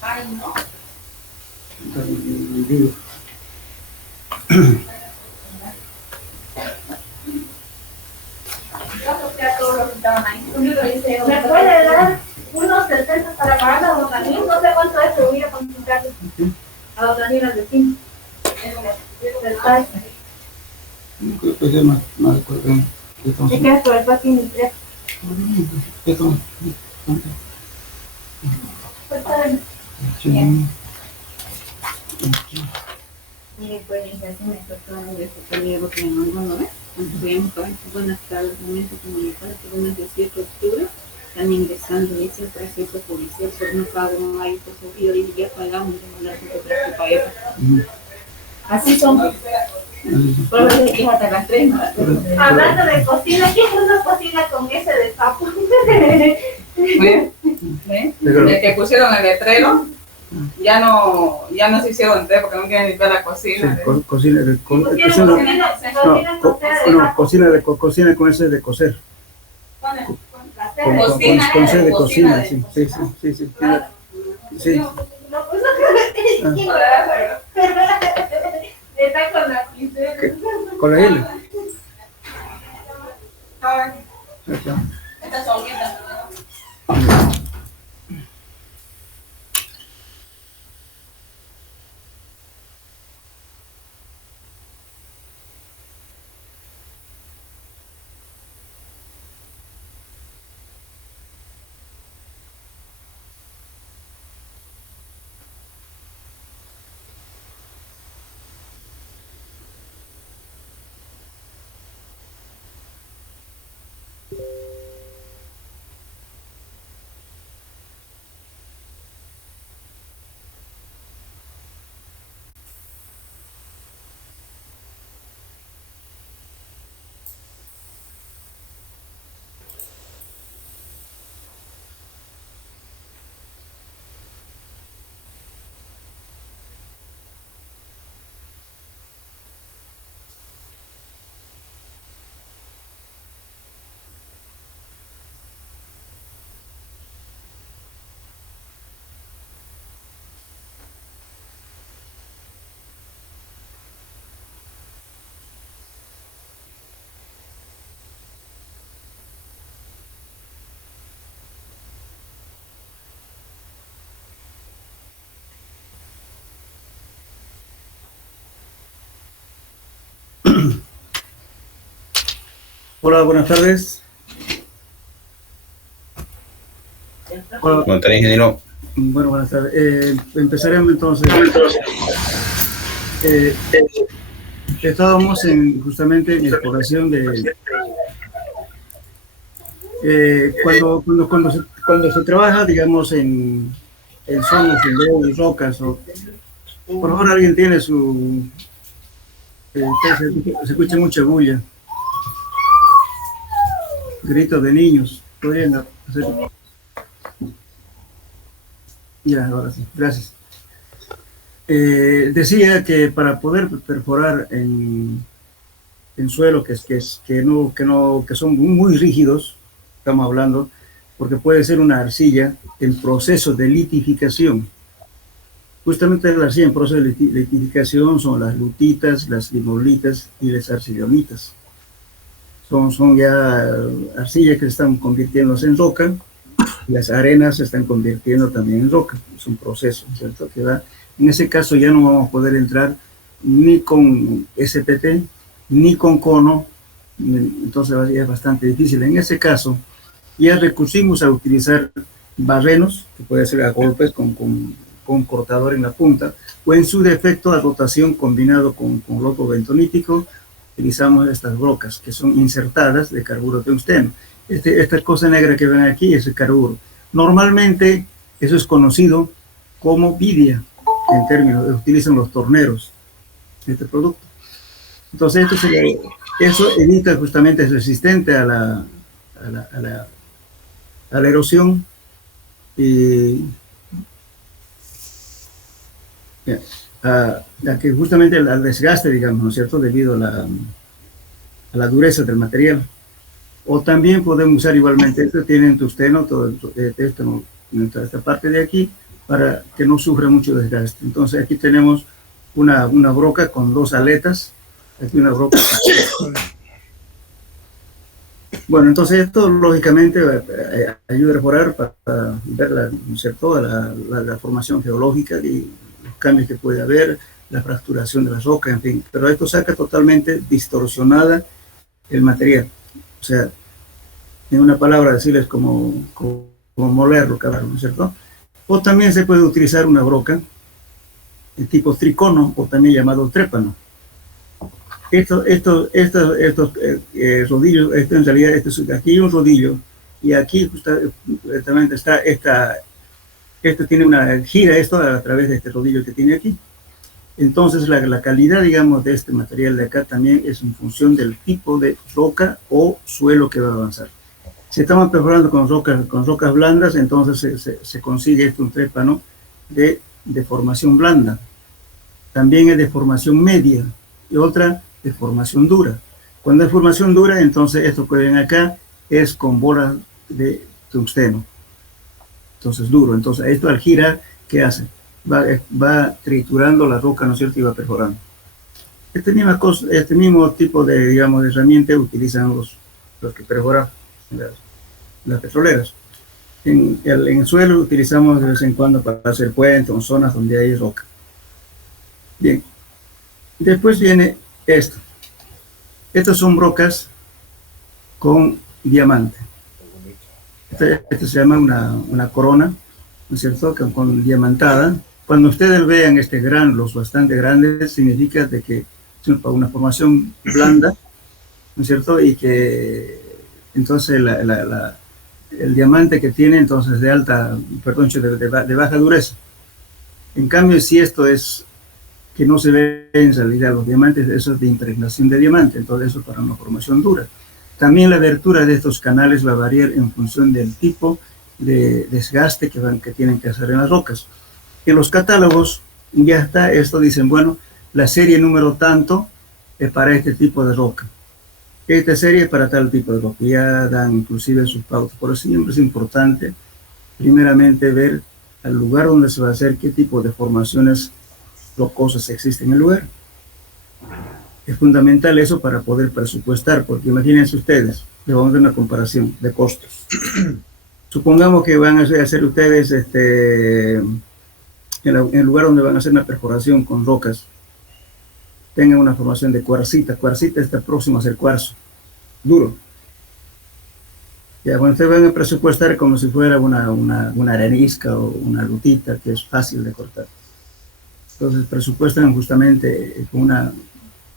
Ay, no. ¿Me puede dar unos 70 para pagar a don Daniel? No sé cuánto es, pero voy a consultar a don Daniel al vecino. Es que esto es para tiene 3. Mire, pues, ya se me está todo de este periodo que me mandó, ¿no ves? Buenas tardes, momento comunicado que lunes 18 de octubre están ingresando, dice el proceso judicial por no pago, no hay posibilidad y ya pagamos de mandar que pague. Así son. Por eso que es hasta las 3, ¿no? Hablando de cocina, ¿qué es una cocina con ese de sapo? ¿Ven? Desde que pusieron el letrero, ya no se hicieron té porque no quieren limpiar la cocina. Sí, cocina con ese de coser. Con ese de cocina, sí. Sí. Está con la pincel. Con la L. Estas son bonitas. Hola, buenas tardes. Hola. Buenas tardes, ingeniero. Bueno, buenas tardes. Empezaremos entonces. Estábamos justamente en exploración de cuando se trabaja, digamos, en zonas de rocas, o por favor alguien tiene su se escucha mucha bulla, gritos de niños. ¿Podrían hacer? Ya, ahora sí, gracias. Decía que para poder perforar en suelo que son muy rígidos, estamos hablando, porque puede ser una arcilla en proceso de litificación. Justamente la arcilla en proceso de litificación son las lutitas, las limolitas y las arcillonitas. Son ya arcillas que se están convirtiéndose en roca, y las arenas se están convirtiendo también en roca. Es un proceso, ¿cierto? Que va. En ese caso ya no vamos a poder entrar ni con SPT, ni con cono, entonces es bastante difícil. En ese caso, ya recurrimos a utilizar barrenos, que puede ser a golpes con cortador en la punta, o en su defecto a rotación combinado con loco bentonítico. Utilizamos estas brocas que son insertadas de carburo de tungsteno. Esta cosa negra que ven aquí es el carburo. Normalmente eso es conocido como vidia, en términos, utilizan los torneros este producto. Entonces eso evita justamente, es resistente a la erosión. a que justamente al desgaste, digamos, ¿no es cierto?, debido a la dureza del material. O también podemos usar igualmente, esto tiene tungsteno, esta parte de aquí, para que no sufra mucho desgaste. Entonces aquí tenemos una broca con 2 aletas, aquí una broca. Bueno, entonces esto lógicamente ayuda a mejorar para ver la formación geológica y los cambios que puede haber, la fracturación de las rocas, en fin. Pero esto saca totalmente distorsionada el material. O sea, en una palabra decirles como molerlo, cabrón, ¿no es cierto? O también se puede utilizar una broca de tipo tricono, o también llamado trépano. Estos rodillos, en realidad, aquí hay un rodillo, y aquí justamente está esto tiene una gira esto a través de este rodillo que tiene aquí. Entonces la calidad, digamos, de este material de acá también es en función del tipo de roca o suelo que va a avanzar. Si estamos perforando con rocas blandas, entonces se consigue un trépano de formación blanda. También es de formación media y otra de formación dura. Cuando es formación dura, entonces esto que ven acá es con bolas de tungsteno. Entonces duro. Entonces esto al girar, ¿qué hace? Va triturando la roca, ¿no es cierto? Y va perforando. Este mismo tipo de, digamos, de herramienta utilizan los que perforan las petroleras. En el suelo utilizamos de vez en cuando para hacer puentes o zonas donde hay roca. Bien. Después viene esto. Estas son brocas con diamante. Este se llama una corona, ¿no es cierto?, con diamantada. Cuando ustedes vean granulos bastante grandes, significa de que es una formación blanda, ¿no es cierto?, y que entonces el diamante que tiene entonces de baja dureza. En cambio, si esto es que no se ve en realidad los diamantes, eso es de impregnación de diamante, entonces eso es para una formación dura. También la abertura de estos canales va a variar en función del tipo de desgaste que tienen que hacer en las rocas. En los catálogos ya está, esto dicen, bueno, la serie número tanto es para este tipo de roca. Esta serie es para tal tipo de roca. Ya dan inclusive sus pautas. Por eso siempre es importante, primeramente, ver al lugar donde se va a hacer qué tipo de formaciones rocosas existen en el lugar. Es fundamental eso para poder presupuestar, porque imagínense ustedes, le vamos a dar una comparación de costos. Supongamos que van a hacer ustedes en el lugar donde van a hacer una perforación con rocas, tengan una formación de cuarcita. Cuarcita está próximo a ser cuarzo, duro. Ya, bueno, ustedes van a presupuestar como si fuera una arenisca o una rutita que es fácil de cortar. Entonces presupuestan justamente con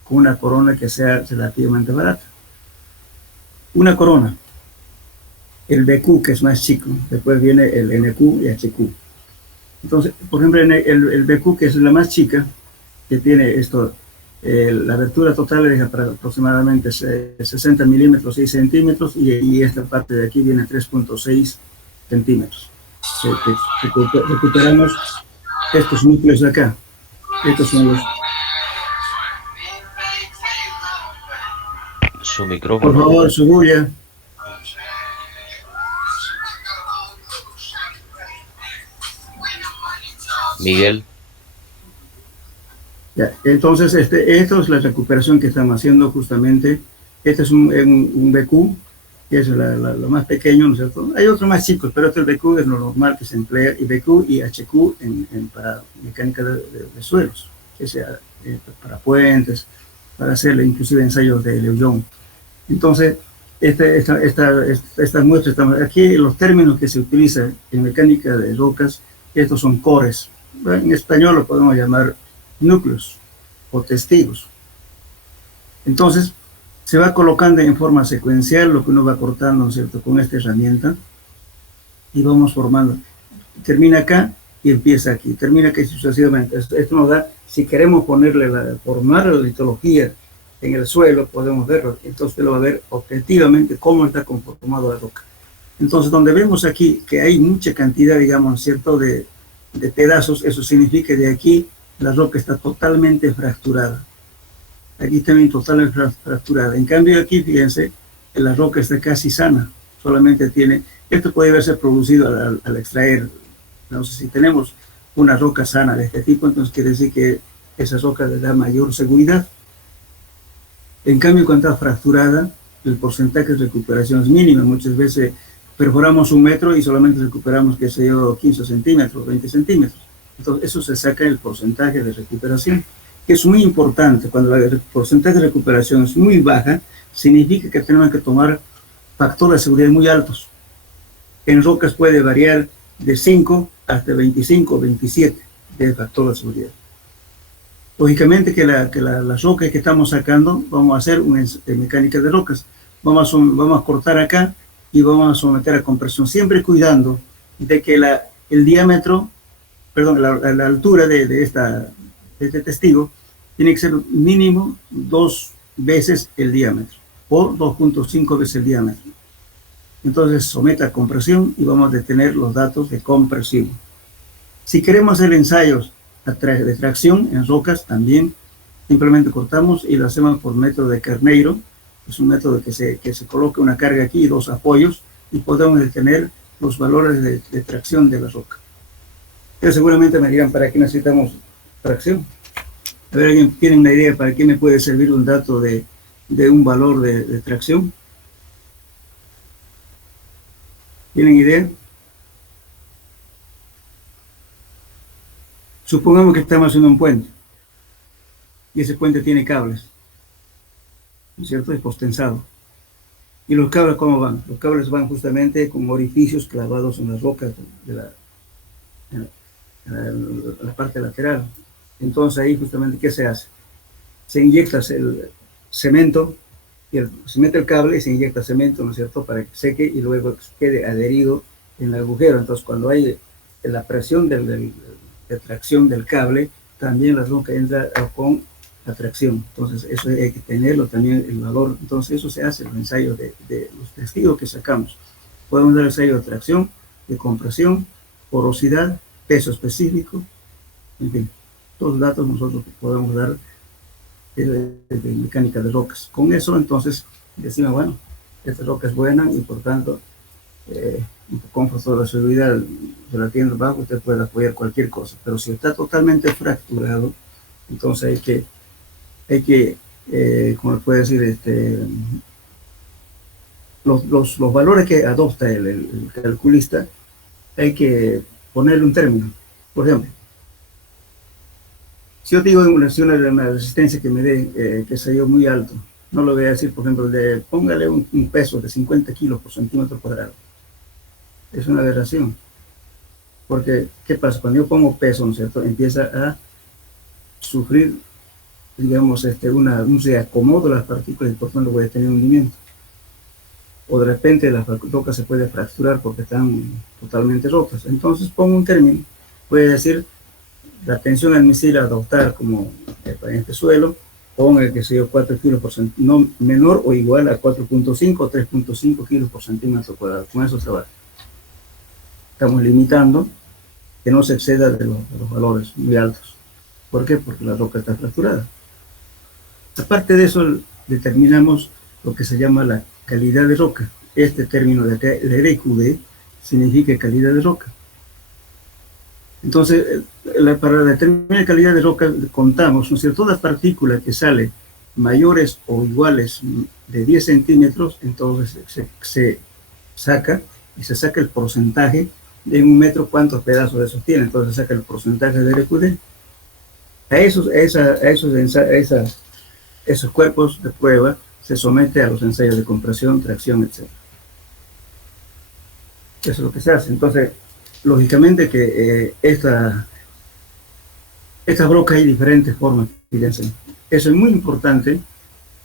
una corona que sea relativamente barata. Una corona. El BQ, que es más chico, después viene el NQ y HQ. Entonces, por ejemplo, el BQ, que es la más chica, que tiene esto, la abertura total es para aproximadamente 60 milímetros, 6 centímetros, y esta parte de aquí viene 3.6 centímetros. Recuperamos estos núcleos de acá. Estos son los... Su micrófono. Por favor, su bulla. Miguel. Ya, entonces, esto es la recuperación que estamos haciendo justamente. Este es un BQ, que es lo más pequeño, ¿no es cierto? Hay otros más chicos, pero este BQ es lo normal que se emplea, y BQ y HQ para mecánica de suelos, que sea para puentes, para hacer inclusive ensayos de Leuillon. Entonces, estas muestras, estamos aquí los términos que se utilizan en mecánica de rocas, estos son cores. En español lo podemos llamar núcleos o testigos. Entonces, se va colocando en forma secuencial lo que uno va cortando, ¿no es cierto?, con esta herramienta, y vamos formando. Termina acá y empieza aquí, termina aquí sucesivamente. Esto nos da, si queremos formar la litología en el suelo, podemos verlo. Entonces lo va a ver objetivamente cómo está conformado la roca. Entonces, donde vemos aquí que hay mucha cantidad, digamos, ¿cierto?, de pedazos, eso significa que de aquí la roca está totalmente fracturada. Aquí también totalmente fracturada. En cambio aquí, fíjense, la roca está casi sana. Solamente tiene, esto puede haberse producido al extraer. No sé si tenemos una roca sana de este tipo, entonces quiere decir que esa roca le da mayor seguridad. En cambio, cuando está fracturada, el porcentaje de recuperación es mínimo. Muchas veces perforamos 1 metro y solamente recuperamos, qué sé yo, 15 centímetros, 20 centímetros. Entonces, eso se saca el porcentaje de recuperación, que es muy importante. Cuando el porcentaje de recuperación es muy baja, significa que tenemos que tomar factores de seguridad muy altos. En rocas puede variar de 5 hasta 25 o 27 de factor de seguridad. Lógicamente que las rocas que estamos sacando, vamos a hacer una mecánica de rocas. Vamos a cortar acá y vamos a someter a compresión, siempre cuidando de que el diámetro, perdón, la altura de este testigo tiene que ser mínimo 2 veces el diámetro, o 2.5 veces el diámetro. Entonces someta a compresión y vamos a detener los datos de compresión. Si queremos hacer ensayos de tracción en rocas, también simplemente cortamos y lo hacemos por método de Carneiro. Es un método que se coloca una carga aquí y 2 apoyos y podemos detener los valores de tracción de la roca. Pero seguramente me dirán, ¿para qué necesitamos tracción? A ver, ¿alguien tiene una idea para qué me puede servir un dato de un valor de tracción? ¿Tienen idea? Supongamos que estamos haciendo un puente y ese puente tiene cables, ¿no es cierto? Es postensado. ¿Y los cables cómo van? Los cables van justamente con orificios clavados en las rocas de la parte lateral. Entonces ahí justamente, ¿qué se hace? Se inyecta el cemento, se mete el cable y se inyecta cemento, ¿no es cierto?, para que seque y luego quede adherido en el agujero. Entonces cuando hay la presión de tracción del cable, también la roca entra con la tracción. Entonces eso hay que tenerlo también, el valor. Entonces eso se hace en los ensayos de los testigos que sacamos. Podemos dar ensayo de tracción, de compresión, porosidad, peso específico, en fin, todos los datos nosotros podemos dar de mecánica de rocas. Con eso entonces decimos, bueno, esta roca es buena y por tanto con factor de seguridad relativamente bajo usted puede apoyar cualquier cosa, pero si está totalmente fracturado, entonces hay que como puede decir, los valores que adopta el calculista hay que ponerle un término. Por ejemplo, si yo digo una resistencia que me dé, que sea yo muy alto, no lo voy a decir, por ejemplo, póngale un peso de 50 kilos por centímetro cuadrado. Es una aberración. Porque, ¿qué pasa? Cuando yo pongo peso, ¿no es cierto?, empieza a sufrir, digamos, un reacomodo de las partículas y por tanto voy a tener un hundimiento. O de repente la roca se puede fracturar porque están totalmente rotas. Entonces pongo un término, puede decir la tensión admisible a adoptar como en este suelo, ponga que sea 4 kilos por centímetro, no menor o igual a 4.5 o 3.5 kilos por centímetro cuadrado. Con eso trabaja. Estamos limitando que no se exceda de los valores muy altos. ¿Por qué? Porque la roca está fracturada. Aparte de eso, determinamos lo que se llama la calidad de roca. Este término de acá, el RQD, significa calidad de roca. Entonces, para determinar la calidad de roca, contamos, ¿no es cierto?, todas las partículas que salen mayores o iguales de 10 centímetros, entonces se saca el porcentaje de en 1 metro cuántos pedazos de esos tiene, entonces se saca el porcentaje de RQD. A esos cuerpos de prueba se somete a los ensayos de compresión, tracción, etc. Eso es lo que se hace. Entonces, lógicamente que estas rocas hay diferentes formas, fíjense. Eso es muy importante.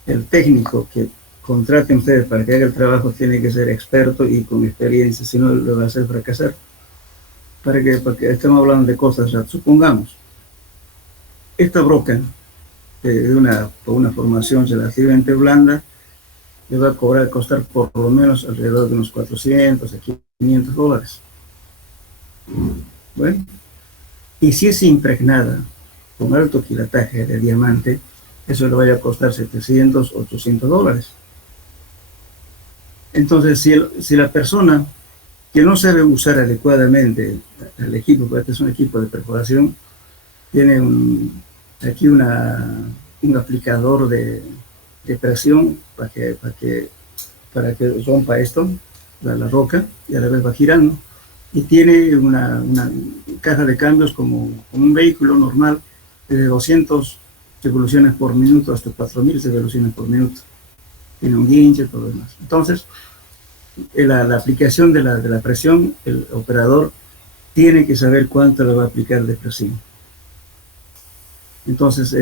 El técnico que contraten ustedes para que haga el trabajo tiene que ser experto y con experiencia, si no lo va a hacer fracasar. Porque estamos hablando de cosas, supongamos, esta roca por una formación relativamente blanda le va a costar por lo menos alrededor de unos 400 a 500 dólares. Bueno, y si es impregnada con alto quilataje de diamante, eso le vaya a costar 700, 800 dólares. Entonces, si la persona que no sabe usar adecuadamente el equipo, porque este es un equipo de perforación, tiene aquí un aplicador de presión para que rompa esto, la roca, y a la vez va girando, y tiene una caja de cambios como un vehículo normal, de 200 revoluciones por minuto hasta 4000 revoluciones por minuto. Tiene un guinche, todo lo demás. Entonces, la aplicación de la presión, el operador tiene que saber cuánto le va a aplicar de presión. Entonces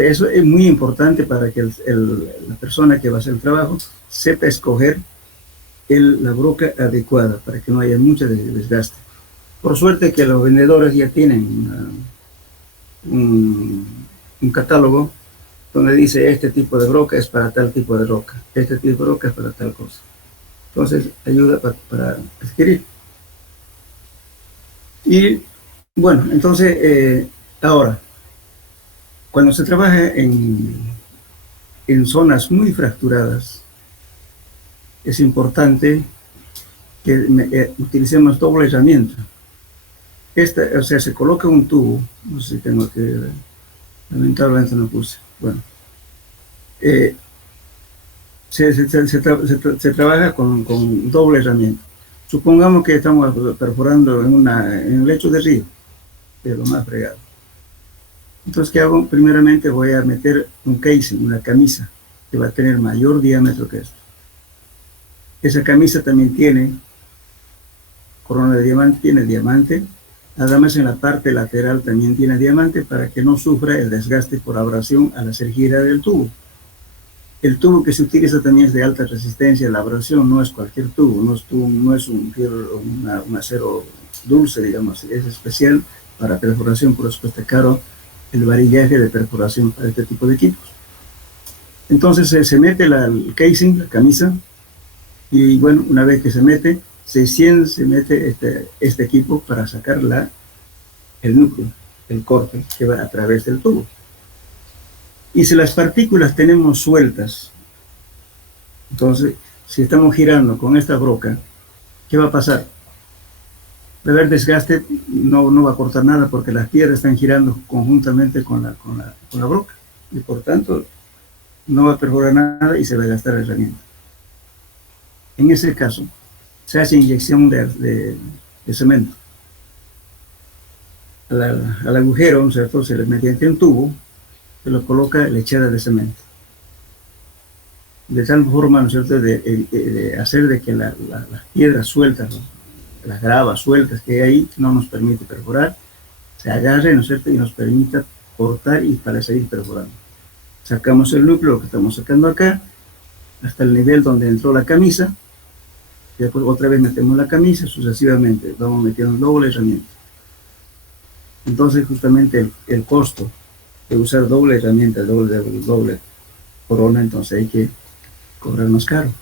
eso es muy importante para que la persona que va a hacer el trabajo sepa escoger la broca adecuada para que no haya mucho desgaste. Por suerte que los vendedores ya tienen un catálogo donde dice este tipo de broca es para tal tipo de roca, este tipo de broca es para tal cosa. Entonces ayuda para adquirir. Y bueno, entonces ahora, cuando se trabaja en zonas muy fracturadas, es importante que utilicemos doble herramienta. O sea, se coloca un tubo, no sé si tengo que, lamentablemente no puse, bueno, se trabaja con doble herramienta. Supongamos que estamos perforando en un lecho de río, que es lo más fregado. Entonces, ¿qué hago? Primeramente voy a meter un casing, una camisa, que va a tener mayor diámetro que esto. Esa camisa también tiene corona de diamante, tiene diamante. Además, en la parte lateral también tiene diamante para que no sufra el desgaste por abrasión al hacer gira del tubo. El tubo que se utiliza también es de alta resistencia a la abrasión, no es cualquier tubo, no es un acero dulce, digamos, es especial para perforación, por eso cuesta caro el varillaje de perforación para este tipo de equipos. Entonces se mete el casing, la camisa, y bueno, una vez que se mete, se mete este equipo para sacar el núcleo, el corte que va a través del tubo. Y si las partículas tenemos sueltas, entonces si estamos girando con esta broca, ¿qué va a pasar? Va a haber desgaste, no va a cortar nada porque las piedras están girando conjuntamente con la broca y por tanto no va a perforar nada y se va a gastar la herramienta. En ese caso, se hace inyección de cemento. Al agujero, ¿no es cierto? Se le mediante un tubo, se lo coloca lechada de cemento. De tal forma, ¿no es cierto?, de hacer de que las piedras sueltas, las gravas sueltas que hay ahí, no nos permite perforar, se agarre, ¿no es cierto?, y nos permita cortar y para seguir perforando. Sacamos el núcleo que estamos sacando acá, hasta el nivel donde entró la camisa, y después otra vez metemos la camisa, sucesivamente vamos metiendo doble herramienta. Entonces justamente el costo de usar doble herramienta, doble corona, entonces hay que cobrar más caro.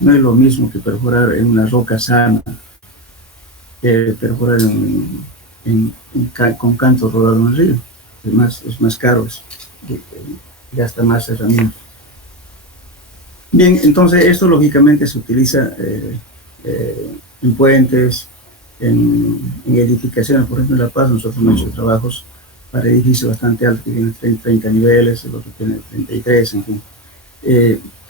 No es lo mismo que perforar en una roca sana, que perforar con canto rodado en el río. Es más caro, gasta más herramientas. Bien, entonces esto lógicamente se utiliza en puentes, en edificaciones. Por ejemplo, en La Paz nosotros hemos hecho trabajos para edificios bastante altos, que tienen 30 niveles, el otro tiene 33, en fin.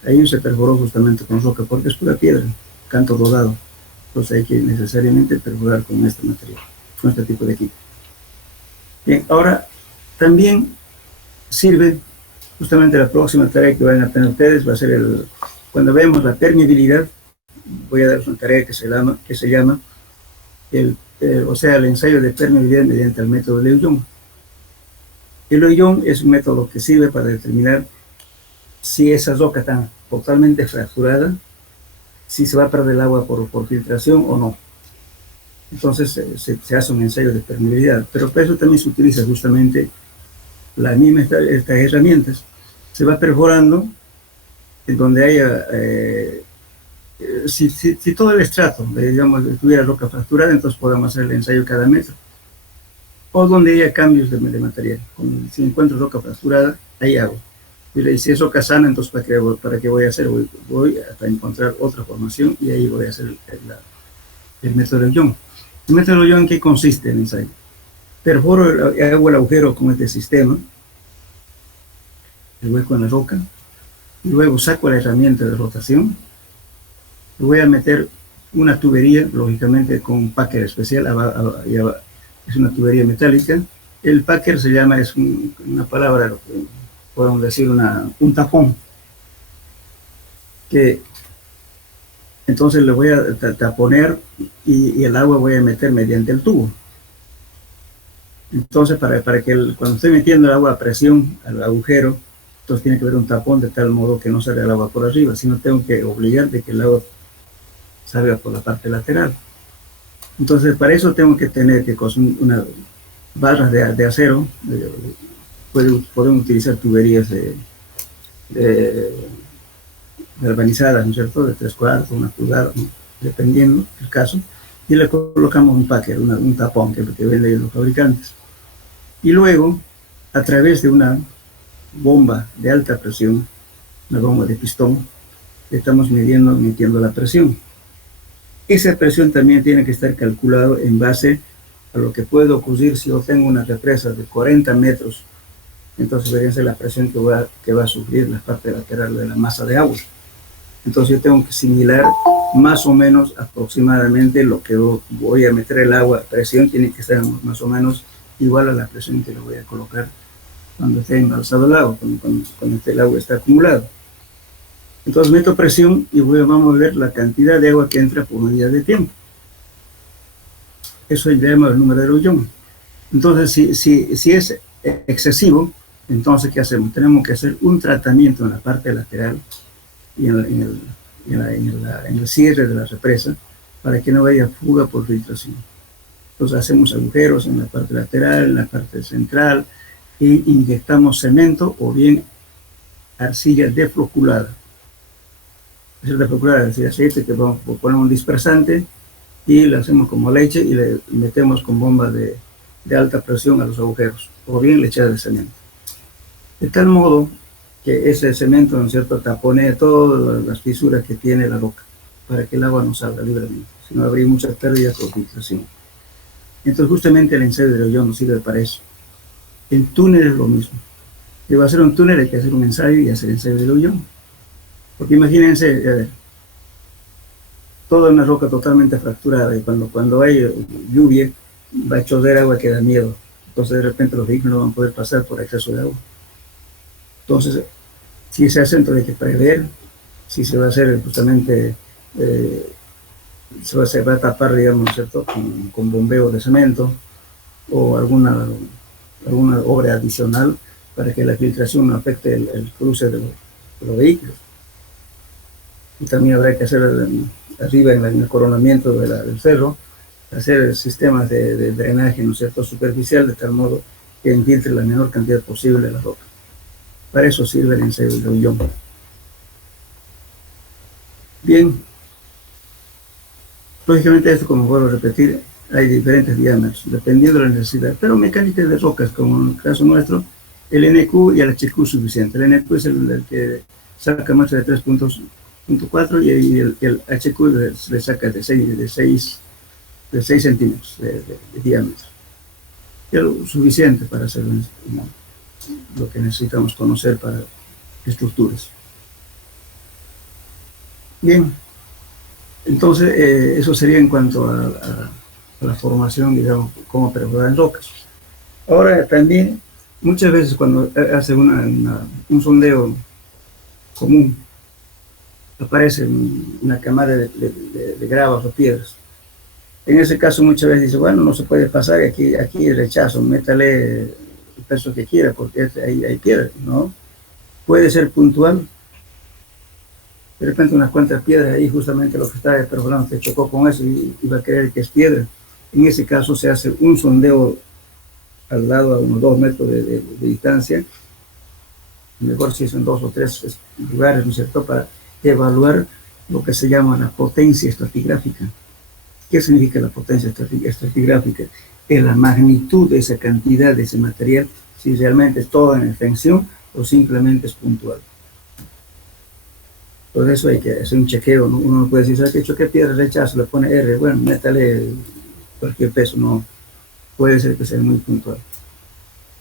Ahí se perforó justamente con roca, porque es pura piedra, canto rodado. Entonces hay que necesariamente perforar con este material, con este tipo de equipo. Bien, ahora también sirve, justamente la próxima tarea que van a tener ustedes va a ser cuando vemos la permeabilidad, voy a dar una tarea que se llama el ensayo de permeabilidad mediante el método de Leu-Young. El Leu-Young es un método que sirve para determinar si esa roca está totalmente fracturada, si se va a perder el agua por filtración o no. Entonces se hace un ensayo de permeabilidad, pero para eso también se utiliza justamente las mismas estas herramientas. Se va perforando en donde haya, si todo el estrato, digamos, tuviera roca fracturada, entonces podemos hacer el ensayo cada metro. o donde haya cambios de material. Si encuentro roca fracturada, ahí hago. Y si es roca sana, entonces ¿para qué voy a hacer? Voy hasta encontrar otra formación y ahí voy a hacer el método de Young. El método de Young, ¿en qué consiste el ensayo? Perforo, hago el agujero con este sistema, el hueco en la roca, y luego saco la herramienta de rotación, y voy a meter una tubería, lógicamente con un packer especial, es una tubería metálica. El packer se llama, es una palabra, podemos decir un tapón, que entonces le voy a taponer y el agua voy a meter mediante el tubo. Entonces, para que cuando estoy metiendo el agua a presión al agujero, entonces tiene que haber un tapón de tal modo que no salga el agua por arriba, sino tengo que obligar de que el agua salga por la parte lateral. Entonces, para eso tengo que tener unas barras de acero. Podemos utilizar tuberías galvanizadas, ¿no es cierto?, de 3/4, 1 pulgada, ¿no?, dependiendo del caso, y le colocamos un packer, un tapón que venden los fabricantes. Y luego, a través de una bomba de alta presión, una bomba de pistón, estamos midiendo la presión. Esa presión también tiene que estar calculada en base a lo que puede ocurrir si yo tengo una represa de 40 metros. Entonces, fíjense la presión que va a sufrir la parte lateral de la masa de agua. Entonces, yo tengo que similar más o menos aproximadamente lo que voy a meter el agua. La presión tiene que estar más o menos igual a la presión que le voy a colocar cuando esté embalsado el agua, cuando el agua está acumulado. Entonces meto presión y vamos a ver la cantidad de agua que entra por unidad de tiempo. Eso es el número de Young. Entonces, si es excesivo, entonces, ¿qué hacemos? Tenemos que hacer un tratamiento en la parte lateral y en el cierre de la represa para que no haya fuga por filtración. Entonces hacemos agujeros en la parte lateral, en la parte central, y inyectamos cemento o bien arcilla defloculada. Es decir, aceite que ponemos un dispersante y le hacemos como leche y le metemos con bombas de alta presión a los agujeros, o bien lechada de cemento. De tal modo que ese cemento, ¿no es cierto?, taponea todas las fisuras que tiene la roca, para que el agua no salga libremente, si no habría muchas pérdidas por filtración. Entonces, justamente el ensayo de Young nos sirve para eso. En túnel es lo mismo. Si va a hacer un túnel, hay que hacer un ensayo y hacer ensayo de Young. Porque imagínense, toda una roca totalmente fracturada, y cuando hay lluvia, va a chover agua que da miedo. Entonces, de repente, los vehículos no van a poder pasar por exceso de agua. Entonces, si se hace, entonces hay que prever si se va a hacer justamente, se va a tapar, digamos, ¿cierto?, con bombeo de cemento o alguna obra adicional para que la filtración no afecte el cruce de los vehículos. Y también habrá que hacer arriba en el coronamiento del cerro, hacer sistemas de drenaje, ¿no es cierto?, superficial, de tal modo que infiltre la menor cantidad posible de la roca. Para eso sirve el ensayo de Young. Bien, lógicamente esto, como vuelvo a repetir, hay diferentes diámetros, dependiendo de la necesidad, pero mecánicas de rocas, como en el caso nuestro, el NQ y el HQ es suficiente. El NQ es el que saca más de 3.4 y el HQ le saca de 6 centímetros de diámetro. Es lo suficiente para hacer lo que necesitamos conocer para estructuras. Bien, entonces eso sería en cuanto a la formación, digamos, cómo perforar en rocas. Ahora también, muchas veces cuando hace un sondeo común, aparece una camada de gravas o piedras. En ese caso muchas veces dice, bueno, no se puede pasar, aquí rechazo, métale el peso que quiera, porque ahí hay piedras, ¿no? Puede ser puntual. De repente unas cuantas piedras ahí, justamente lo que está perforando, se chocó con eso y va a creer que es piedra. En ese caso se hace un sondeo al lado a unos 2 metros de distancia, mejor si son 2 o 3 lugares, ¿no es cierto?, para evaluar lo que se llama la potencia estratigráfica. ¿Qué significa la potencia estratigráfica? en la magnitud de esa cantidad de ese material, si realmente es todo en extensión o simplemente es puntual. Por eso hay que hacer un chequeo, ¿no? Uno no puede decir, ¿sabes qué? Choque piedra, rechazo, le pone R, bueno, métale cualquier peso, no. Puede ser que sea muy puntual.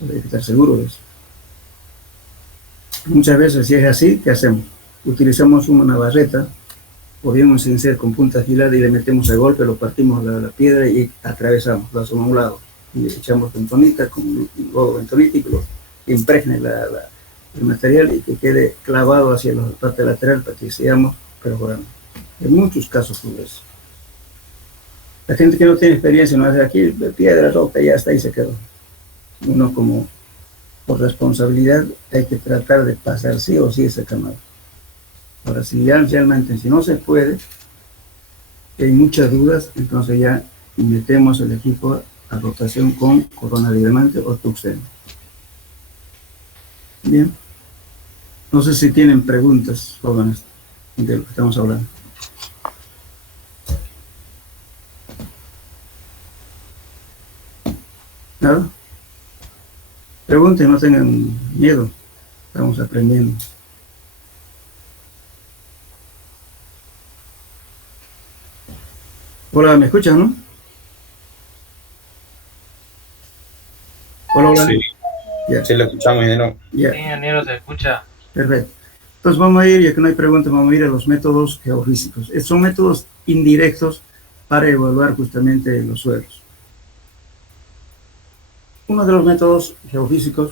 Hay que estar seguro de eso. Muchas veces, si es así, ¿qué hacemos? Utilizamos una barreta o bien un cincel con punta afilada y le metemos a golpe, lo partimos la piedra y atravesamos, lo hacemos a un lado. Y echamos bentonita con un lodo bentonítico, que impregne el material y que quede clavado hacia la parte lateral para que sigamos perforando. En muchos casos ocurre eso. La gente que no tiene experiencia no hace aquí, piedra, roca, ya está ahí se quedó. Uno como por responsabilidad hay que tratar de pasar sí o sí ese camado. Ahora, si ya realmente, si no se puede, hay muchas dudas, entonces ya metemos el equipo a rotación con corona de diamante o tuxeno. Bien. No sé si tienen preguntas, jóvenes, de lo que estamos hablando. ¿Nada? Pregunten, no tengan miedo. Estamos aprendiendo. Hola, ¿me escuchan, no? Hola, hola. Sí, yeah. Sí lo escuchamos, ingeniero. Yeah. Sí, ingeniero, se escucha. Perfecto. Entonces vamos a ir, ya que no hay preguntas, vamos a ir a los métodos geofísicos. Son métodos indirectos para evaluar justamente los suelos. Uno de los métodos geofísicos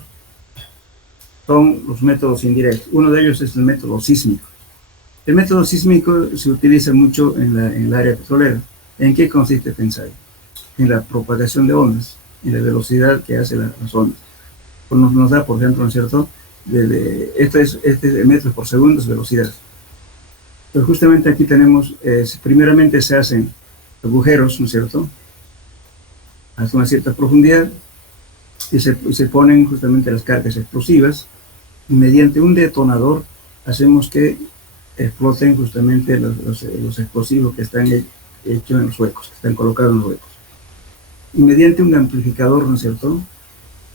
son los métodos indirectos. Uno de ellos es el método sísmico. El método sísmico se utiliza mucho en el área petrolera. ¿En qué consiste este ensayo? En la propagación de ondas, en la velocidad que hace las ondas. Pues nos da, por ejemplo, ¿no es cierto? Este es metros por segundo es velocidad. Pero justamente aquí tenemos, primeramente se hacen agujeros, ¿no es cierto? Hasta una cierta profundidad y se ponen justamente las cargas explosivas y mediante un detonador hacemos que exploten justamente los explosivos que están hechos en los huecos, que están colocados en los huecos. Y mediante un amplificador, ¿no es cierto?,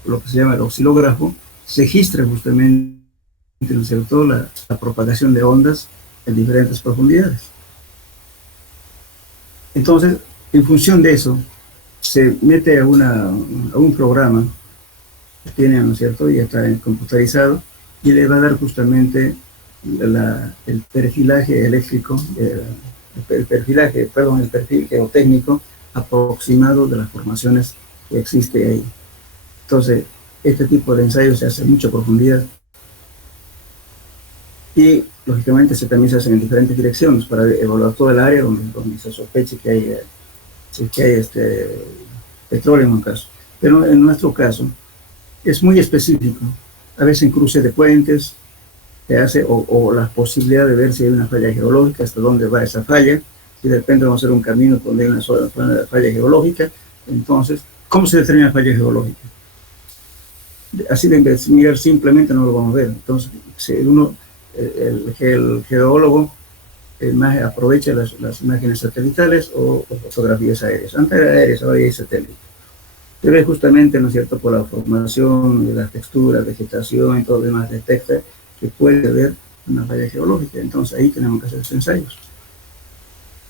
lo que se llama el oscilógrafo, se registra justamente, ¿no es cierto?, la propagación de ondas en diferentes profundidades. Entonces, en función de eso, se mete a un programa que tiene, ¿no es cierto?, ya está computarizado, y le va a dar justamente el perfilaje eléctrico, el perfil geotécnico aproximado de las formaciones que existe ahí. Entonces, este tipo de ensayos se hace a mucha profundidad y, lógicamente, también se hacen en diferentes direcciones para evaluar todo el área donde se sospeche que hay petróleo en un caso. Pero en nuestro caso es muy específico. A veces en cruce de puentes se hace o la posibilidad de ver si hay una falla geológica, hasta dónde va esa falla. Si de repente vamos a hacer un camino donde hay una sola falla geológica, entonces, ¿cómo se determina la falla geológica? Así de mirar simplemente no lo vamos a ver. Entonces, si el geólogo más aprovecha las imágenes satelitales o fotografías aéreas. Antes era aéreas, ahora hay satélite. Pero es justamente, ¿no es cierto?, por la formación de la textura, vegetación y todo lo demás, detecta que puede haber una falla geológica. Entonces ahí tenemos que hacer estos ensayos.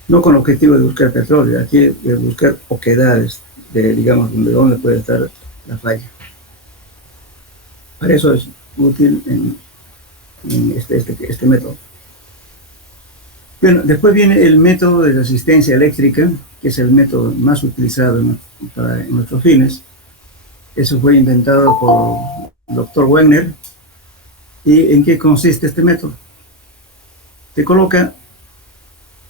No con el objetivo de buscar petróleo, aquí de buscar oquedades, digamos, de dónde puede estar la falla. Para eso es útil en este método. Bueno, después viene el método de resistencia eléctrica, que es el método más utilizado en nuestros fines. Eso fue inventado por el doctor Wegner. ¿Y en qué consiste este método? Te coloca,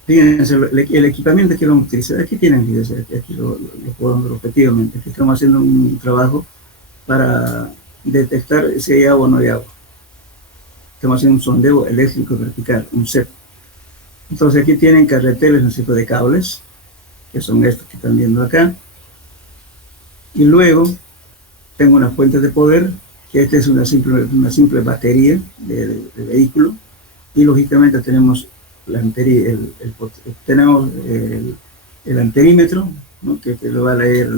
fíjense, el equipamiento que vamos a utilizar. Aquí tienen, fíjense, aquí lo podemos ver objetivamente. Aquí estamos haciendo un trabajo para detectar si hay agua o no hay agua. Estamos haciendo un sondeo eléctrico vertical, un CEP. Entonces aquí tienen carreteles, un tipo de cables, que son estos que están viendo acá. Y luego tengo una fuente de poder, que esta es una simple batería de vehículo. Y lógicamente tenemos tenemos el antenímetro, ¿no?, que lo va a leer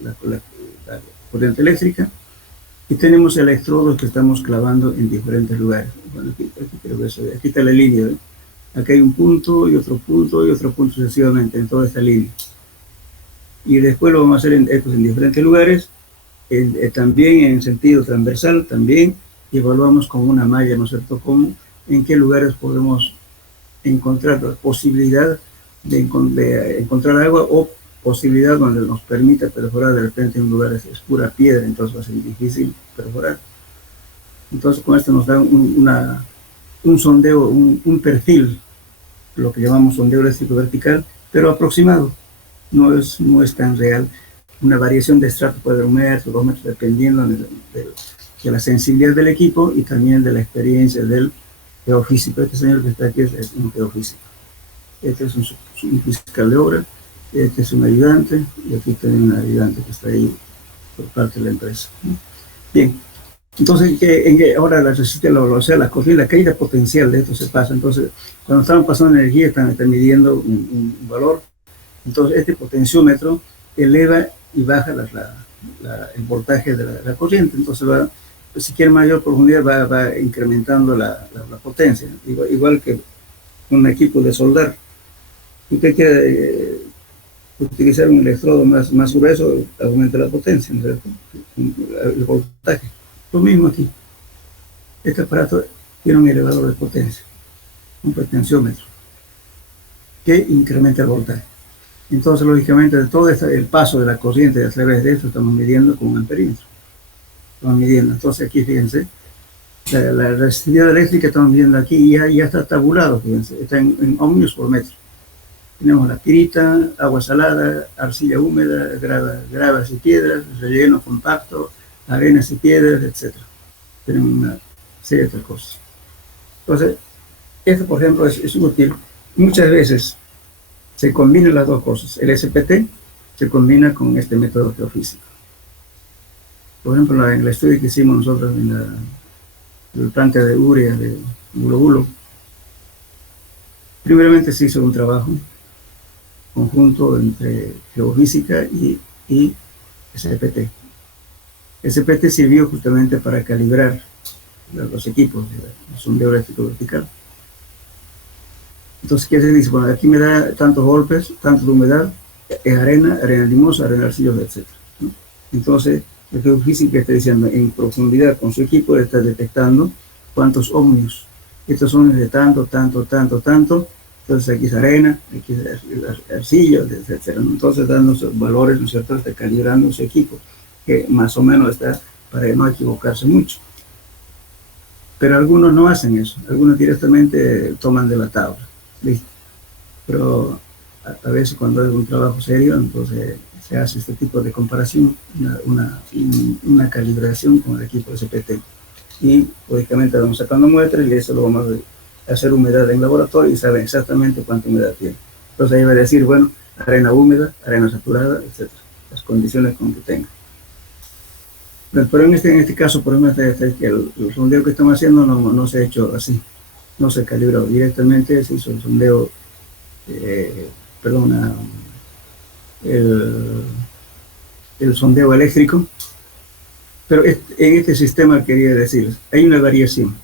la corriente eléctrica, y tenemos electrodos que estamos clavando en diferentes lugares. Bueno, aquí está la línea, ¿eh? Aquí hay un punto y otro punto y otro punto sucesivamente en toda esta línea. Y después lo vamos a hacer en diferentes lugares, también en sentido transversal, también, y evaluamos con una malla, ¿no es cierto?, en qué lugares podemos encontrar la posibilidad de encontrar agua, o posibilidad donde nos permita perforar. De repente en un lugar es pura piedra, entonces va a ser difícil perforar. Entonces con esto nos da un sondeo, un perfil, lo que llamamos sondeo eléctrico vertical, pero aproximado, no es tan real. Una variación de estrato puede ser 1 metro, 2 metros, dependiendo de la sensibilidad del equipo y también de la experiencia del geofísico. Este señor que está aquí es un geofísico. Este es un fiscal de obra, este es un ayudante, y aquí también un ayudante que está ahí por parte de la empresa. Bien, entonces ahora la resistencia, la corriente, la caída potencial de esto se pasa. Entonces, cuando están pasando energía, están midiendo un valor. Entonces, este potenciómetro eleva y baja el voltaje de la corriente. Entonces, si quiere mayor profundidad, va incrementando la potencia. Igual que un equipo de soldar. Si usted quiere utilizar un electrodo más grueso, aumenta la potencia, ¿no es cierto?, el voltaje. Lo mismo aquí. Este aparato tiene un elevador de potencia, un potenciómetro, que incrementa el voltaje. Entonces, lógicamente, de todo el paso de la corriente a través de esto estamos midiendo con un amperímetro. Estamos midiendo. Entonces, aquí, fíjense, la resistividad eléctrica estamos midiendo aquí, y ya está tabulado, fíjense, está en ohmios por metro. Tenemos la pirita, agua salada, arcilla húmeda, gravas y piedras, relleno compacto, arenas y piedras, etc. Tenemos una serie de otras cosas. Entonces, esto, por ejemplo, es útil. Muchas veces se combinan las dos cosas. El SPT se combina con este método geofísico. Por ejemplo, en el estudio que hicimos nosotros en el planta de urea de Bulo, primeramente se hizo un trabajo conjunto entre geofísica y SPT. SPT sirvió justamente para calibrar los equipos de sondeo eléctrico vertical. Entonces, ¿qué se dice? Bueno, aquí me da tantos golpes, tanto de humedad, es arena limosa, arena arcillosa, etc. ¿no? Entonces, el geofísico está diciendo, en profundidad con su equipo, está detectando cuántos ohmios. Estos son de tanto. Entonces, aquí es arena, aquí es arcilla, etc. Entonces, dando esos valores, ¿no es cierto?, está calibrando su equipo, que más o menos está para no equivocarse mucho. Pero algunos no hacen eso, algunos directamente toman de la tabla. ¿Listo? Pero a veces cuando es un trabajo serio, entonces se hace este tipo de comparación, una calibración con el equipo de SPT. Y lógicamente vamos sacando muestras y eso lo vamos a hacer humedad en laboratorio y saben exactamente cuánta humedad tiene. Entonces ahí va a decir, bueno, arena húmeda, arena saturada, etc. Las condiciones con que tenga. Pero en este caso, por ejemplo, el sondeo que estamos haciendo no se ha hecho así. No se calibró directamente, se hizo el sondeo, el sondeo eléctrico, pero en este sistema quería decir, hay una variación.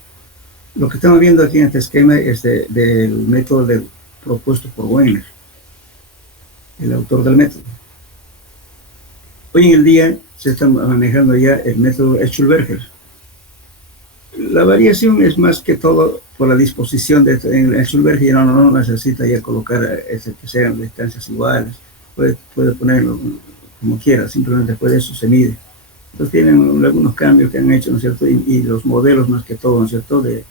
Lo que estamos viendo aquí en este esquema es del método propuesto por Wagner, el autor del método. Hoy en el día se está manejando ya el método Schulberger. La variación es más que todo por la disposición en el Schulberger, ya no necesita ya colocar que sean distancias iguales, puede ponerlo como quiera, simplemente después de eso se mide. Entonces tienen algunos cambios que han hecho, ¿no es cierto? Y los modelos más que todo, ¿no es cierto?, de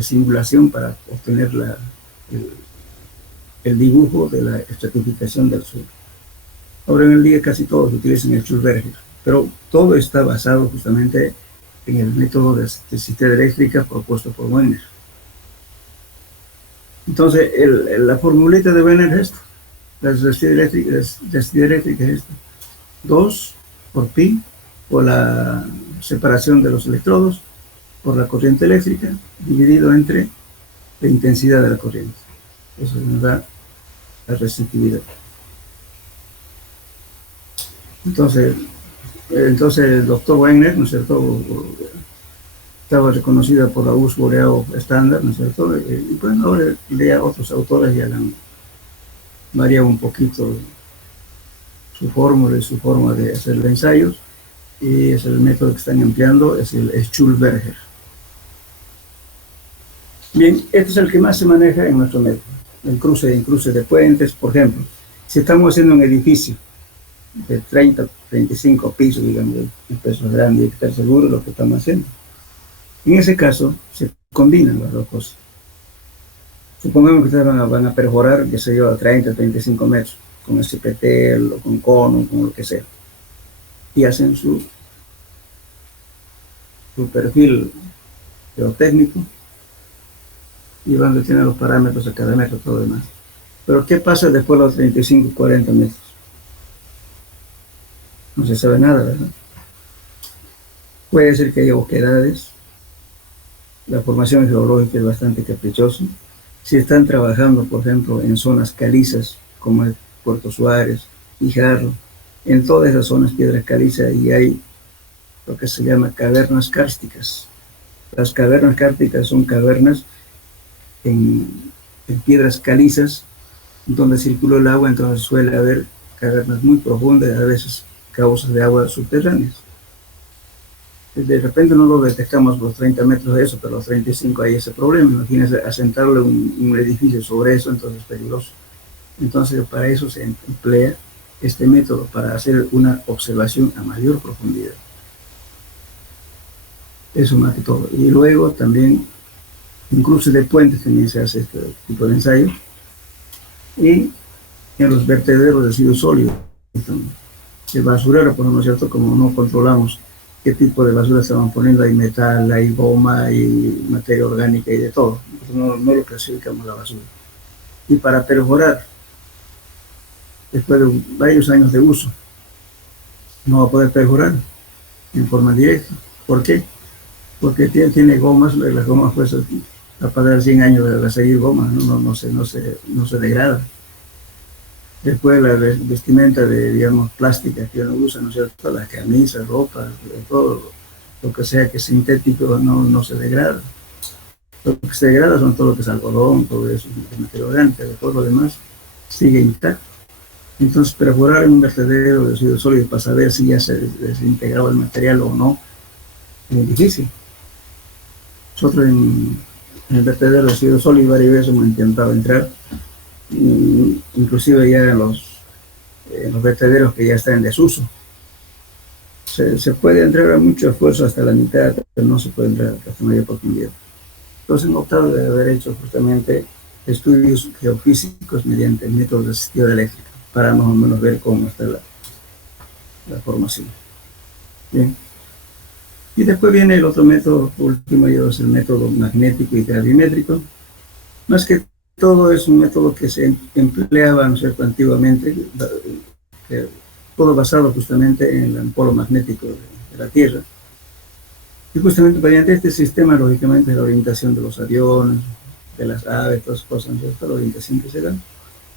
simulación para obtener el dibujo de la estratificación del suelo. Ahora en el día casi todos utilizan el Schulberger, pero todo está basado justamente en el método de resistencia eléctrica propuesto por Wagner. Entonces, la formulita de Wagner es esta. La resistencia eléctrica es esta. 2 por pi, por la separación de los electrodos, por la corriente eléctrica, dividido entre la intensidad de la corriente. Eso nos da la resistividad. Entonces el doctor Wagner, ¿no es cierto?, estaba reconocida por la US Boreal estándar, ¿no es cierto? Y bueno, ahora ya otros autores ya han variado un poquito su fórmula y su forma de hacer los ensayos, y es el método que están empleando, es el Schulberger. Bien, este es el que más se maneja en nuestro método, el cruce de puentes. Por ejemplo, si estamos haciendo un edificio de 30, 35 pisos, digamos, un peso grande y estar seguro de lo que estamos haciendo. En ese caso, se combinan las dos cosas. Supongamos que ustedes van a perforar, qué sé yo, a 30, 35 metros, con SPT o con cono, con lo que sea. Y hacen su perfil geotécnico y van a tener los parámetros a cada metro, todo lo demás. Pero ¿qué pasa después de los 35, 40 metros? No se sabe nada, ¿verdad? Puede ser que haya oquedades. La formación geológica es bastante caprichosa. Si están trabajando, por ejemplo, en zonas calizas, como el Puerto Suárez, Guijarro, en todas esas zonas piedras calizas, y hay lo que se llama cavernas kársticas. Las cavernas kársticas son cavernas en piedras calizas, donde circula el agua, entonces suele haber cavernas muy profundas, a veces causas de agua subterráneas. De repente no lo detectamos los 30 metros de eso, pero los 35 hay ese problema. Imagínense asentarle un edificio sobre eso, entonces es peligroso. Entonces para eso se emplea este método, para hacer una observación a mayor profundidad. Eso más que todo. Y luego también en cruces de puentes también se hace este tipo de ensayo. Y en los vertederos de residuos sólidos. El basurero, por ejemplo, ¿cierto? Como no controlamos qué tipo de basura estaban poniendo, hay metal, hay goma, hay materia orgánica y de todo. No lo clasificamos la basura. Y para perforar, después de varios años de uso, no va a poder perforar en forma directa. ¿Por qué? Porque tiene gomas, las gomas pues a pasar 100 años de seguir gomas, no se degrada. Después la vestimenta digamos, plástica que uno usa, ¿no es cierto? Las camisas, ropa, todo lo que sea que es sintético no se degrada. Lo que se degrada son todo lo que es algodón, todo eso, materia orgánica, todo lo demás sigue intacto. Entonces, perforar en un vertedero de residuos sólidos para saber si ya se desintegraba el material o no, es muy difícil. Nosotros en el vertedero de residuos sólidos varias veces hemos intentado entrar, inclusive ya en los vertederos que ya están en desuso. Se puede entrar a mucho esfuerzo hasta la mitad, pero no se puede entrar hasta mayor profundidad. Entonces hemos optado de haber hecho justamente estudios geofísicos mediante el método de asistido eléctrica, para más o menos ver cómo está la formación. Bien. Y después viene el otro método, último, es el método magnético y gravimétrico. Más que todo es un método que se empleaba, ¿no es cierto?, antiguamente, todo basado justamente en el polo magnético de la Tierra. Y justamente mediante este sistema, lógicamente, la orientación de los aviones, de las aves, todas las cosas, ¿no es cierto?, la orientación que se da.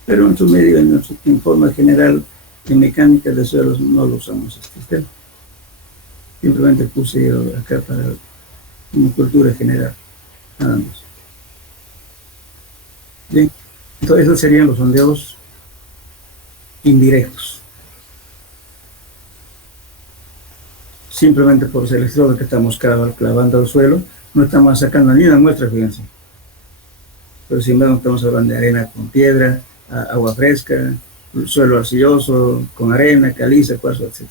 Pero en su medio, en forma general, en mecánica de suelos no lo usamos este sistema. Simplemente puse acá para una cultura general, nada más. Bien, entonces esos serían los sondeos indirectos. Simplemente por el electrodo que estamos clavando al suelo, no estamos sacando ni una muestra, fíjense. Pero sin embargo estamos hablando de arena con piedra, agua fresca, suelo arcilloso, con arena, caliza, cuarzo, etc.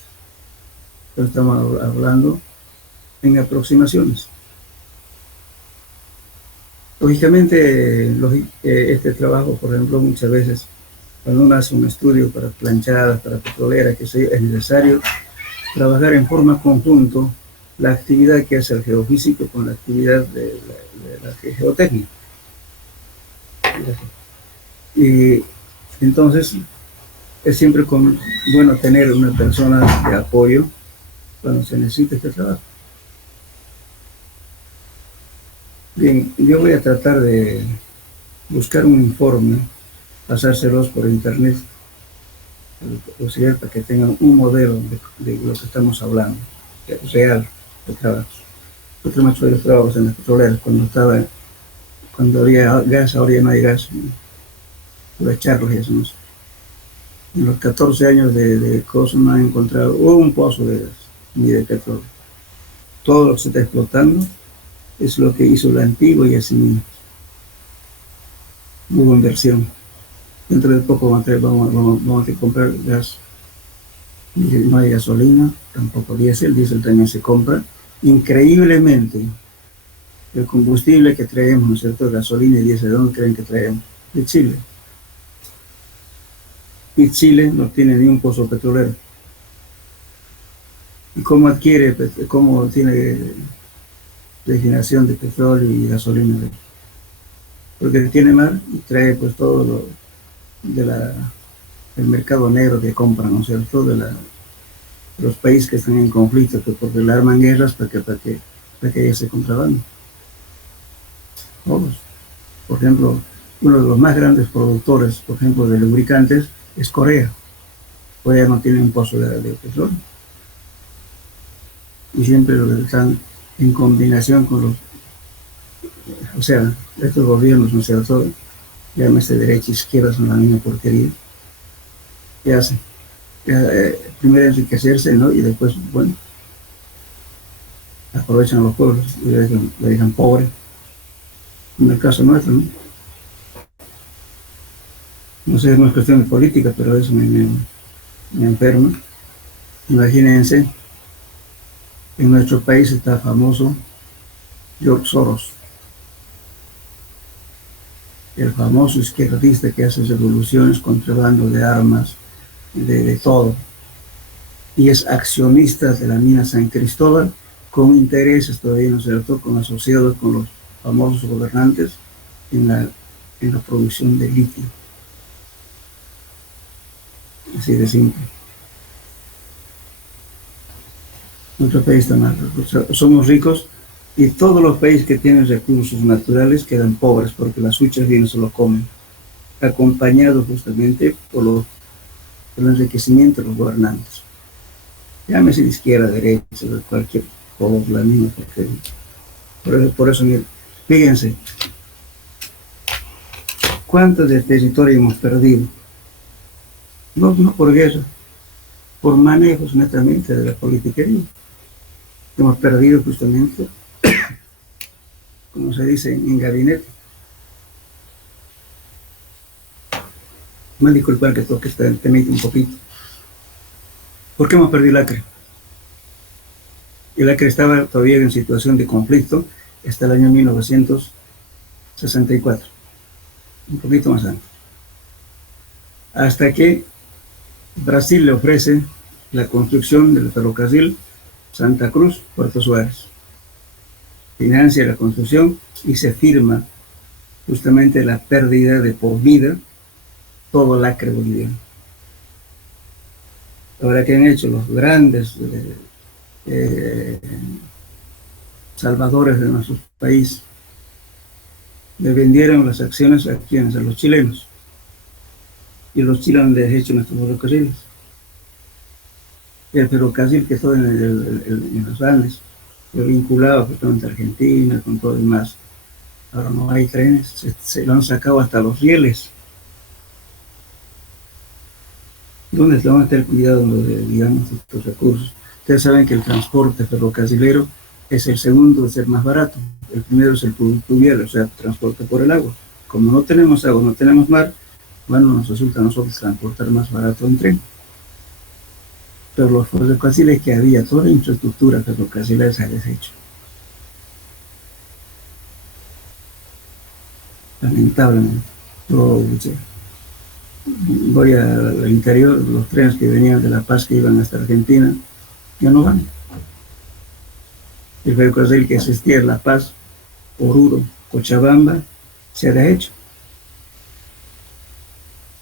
Entonces estamos hablando en aproximaciones. Lógicamente, este trabajo, por ejemplo, muchas veces, cuando uno hace un estudio para planchadas, para petroleras, que es necesario trabajar en forma conjunto la actividad que hace el geofísico con la actividad de la geotécnica. Y entonces es siempre bueno tener una persona de apoyo cuando se necesita este trabajo. Bien, yo voy a tratar de buscar un informe, pasárselos por internet, posibilidad para que tengan un modelo de lo que estamos hablando, real, de trabajos. Otro macho de los trabajos en las petroleras, cuando había gas, ahora ya no hay gas, los charros y eso, no sé. En los 14 años de cosas no han encontrado un pozo de gas, ni de petróleo. Todo lo que se está explotando es lo que hizo la antigua y así mismo. Hubo inversión. Dentro de poco vamos a comprar gas. No hay gasolina, tampoco diésel también se compra. Increíblemente, el combustible que traemos, ¿no es cierto? Gasolina y diésel, ¿de dónde creen que traemos? De Chile. Y Chile no tiene ni un pozo petrolero. ¿Y cómo tiene refinación de petróleo y gasolina? Porque tiene mar y trae pues todo lo del mercado negro que compran, ¿no es cierto? De los países que están en conflicto, porque le arman guerras para que haya ese contrabando. Todos. Por ejemplo, uno de los más grandes productores, por ejemplo, de lubricantes es Corea. Corea no tiene un pozo de petróleo. Y siempre lo están en combinación con los, o sea, estos gobiernos, ¿no es cierto? Llámese derecha, izquierda, son la misma porquería. ¿Qué hacen? Primero enriquecerse, ¿no? Y después, bueno, aprovechan a los pueblos y le dejan pobres. En el caso nuestro, ¿no? No sé, no es cuestión de política, pero eso me enferma. Imagínense, en nuestro país está famoso George Soros, el famoso izquierdista que hace revoluciones, contrabando de armas, de todo. Y es accionista de la mina San Cristóbal, con intereses todavía, ¿no es cierto?, con asociados con los famosos gobernantes en la producción de litio. Así de simple. Nuestro país está mal. Somos ricos y todos los países que tienen recursos naturales quedan pobres porque las huchas bien se lo comen, acompañados justamente por el enriquecimiento de los gobernantes. Llámese de izquierda, derecha, de cualquier color, la misma, porque por eso, fíjense, ¿cuánto de territorio hemos perdido? No por guerra, por manejos netamente de la politiquería. Hemos perdido justamente, como se dice, en gabinete. Me disculpan que toque te mete un poquito. ¿Por qué hemos perdido el Acre? El Acre estaba todavía en situación de conflicto hasta el año 1964, un poquito más antes. Hasta que Brasil le ofrece la construcción del ferrocarril Santa Cruz, Puerto Suárez. Financia la construcción y se firma justamente la pérdida de por vida todo el Acre boliviano. Ahora, ¿qué han hecho los grandes salvadores de nuestro país? Le vendieron las acciones a quienes, a los chilenos. Y los chilenos les han hecho nuestros ferrocarriles. El ferrocarril que está en los Andes, fue vinculado justamente a Argentina, con todo el demás. Ahora no hay trenes, se lo han sacado hasta los rieles. ¿Dónde está el cuidado de, digamos, estos recursos? Ustedes saben que el transporte ferrocarrilero es el segundo, es el más barato. El primero es el fluvial, o sea, transporte por el agua. Como no tenemos agua, no tenemos mar, bueno, nos resulta a nosotros transportar más barato en tren. Pero los ferrocarriles que había, toda la infraestructura ferrocarrilera se ha deshecho. Lamentablemente. Yo voy al interior, los trenes que venían de La Paz que iban hasta Argentina, ya no van. El ferrocarril que existía en La Paz, Oruro, Cochabamba, se ha deshecho.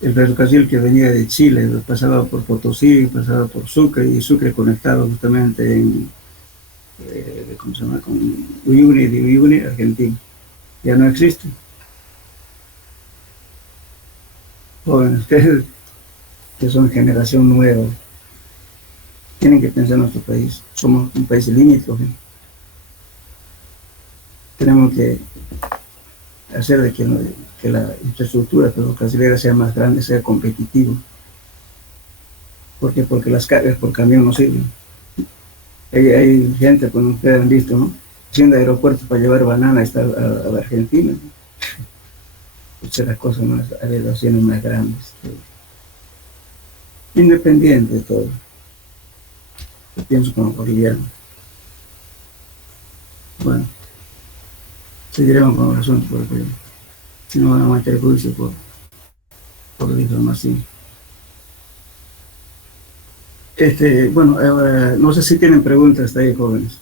El ferrocarril que venía de Chile, pasaba por Potosí, pasaba por Sucre, y Sucre conectado justamente ¿cómo se llama? Con Uyuni, Argentina. Ya no existe. Bueno, ustedes que son generación nueva, tienen que pensar en nuestro país. Somos un país limítrofe. Tenemos que hacer de que la infraestructura ferrocarrilera sea más grande, sea competitivo. ¿Por qué? Porque las cargas por camión no sirven. Hay gente, como ustedes han visto, ¿no?, haciendo aeropuertos para llevar banana a la Argentina. Hacer las cosas más, elevaciones más grandes. Independiente de todo. Yo pienso como boliviano. Bueno, seguiremos con el asunto porque si no van a meter juicio por difamación. Bueno, no sé si tienen preguntas hasta ahí, jóvenes.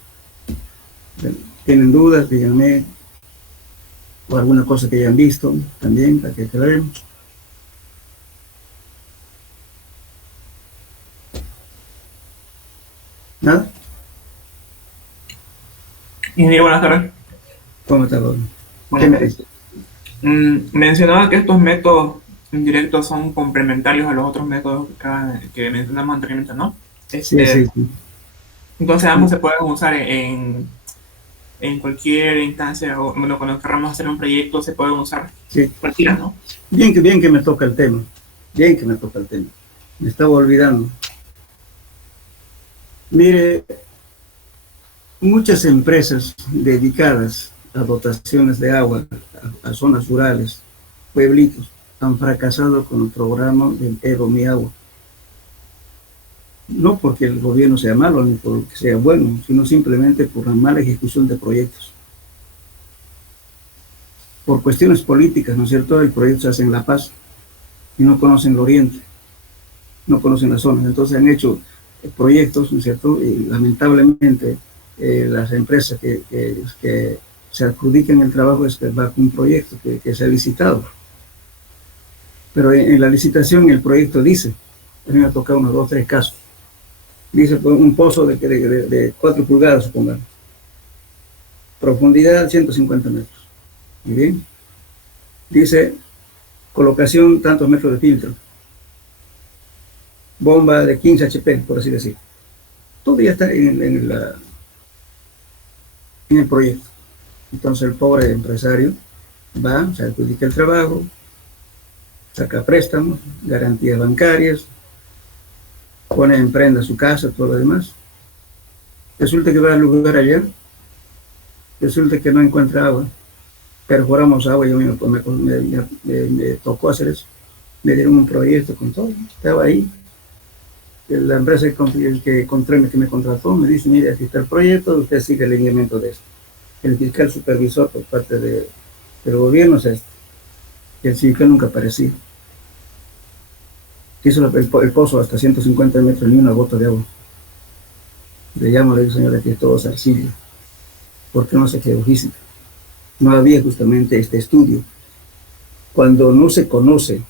¿Tienen dudas? Díganme. O alguna cosa que hayan visto también, para que veamos. ¿Nada? Ingeniero, buenas tardes. ¿Cómo está, Pablo? ¿Qué me dice? Mencionaba que estos métodos indirectos son complementarios a los otros métodos que mencionamos anteriormente, ¿no? Sí. Entonces ambos se pueden usar en cualquier instancia, o bueno, cuando queramos hacer un proyecto se pueden usar cualquiera, ¿no? Bien que me toca el tema. Me estaba olvidando. Mire, muchas empresas dedicadas a dotaciones de agua a zonas rurales, pueblitos, han fracasado con el programa del Evo Mi Agua. No porque el gobierno sea malo ni porque sea bueno, sino simplemente por la mala ejecución de proyectos. Por cuestiones políticas, ¿no es cierto? El proyecto se hace en La Paz y no conocen el oriente, no conocen las zonas. Entonces han hecho proyectos, ¿no es cierto? Y lamentablemente las empresas que se adjudican el trabajo es bajo un proyecto que se ha licitado. Pero en la licitación el proyecto dice, a mí me ha tocado unos 2 o 3 casos, dice un pozo de 4 pulgadas, supongamos, profundidad 150 metros. Muy bien. Dice colocación tantos metros de filtro, bomba de 15 HP, por así decir. Todo ya está en el proyecto. Entonces el pobre empresario va, se adjudica el trabajo, saca préstamos, garantías bancarias, pone en prenda su casa, todo lo demás. Resulta que va al lugar allá, resulta que no encuentra agua. Perforamos agua, yo me tocó hacer eso. Me dieron un proyecto con todo, estaba ahí. La empresa que me contrató me dice, mire, aquí está el proyecto, usted sigue el lineamiento de esto. El fiscal supervisor por parte del gobierno es este. El fiscal nunca aparecía. Hizo el pozo hasta 150 metros, ni una gota de agua. Le llamo, le digo, señor, aquí todo es arcilla. ¿Por qué no hace geofísica? No había justamente este estudio. Cuando no se conoce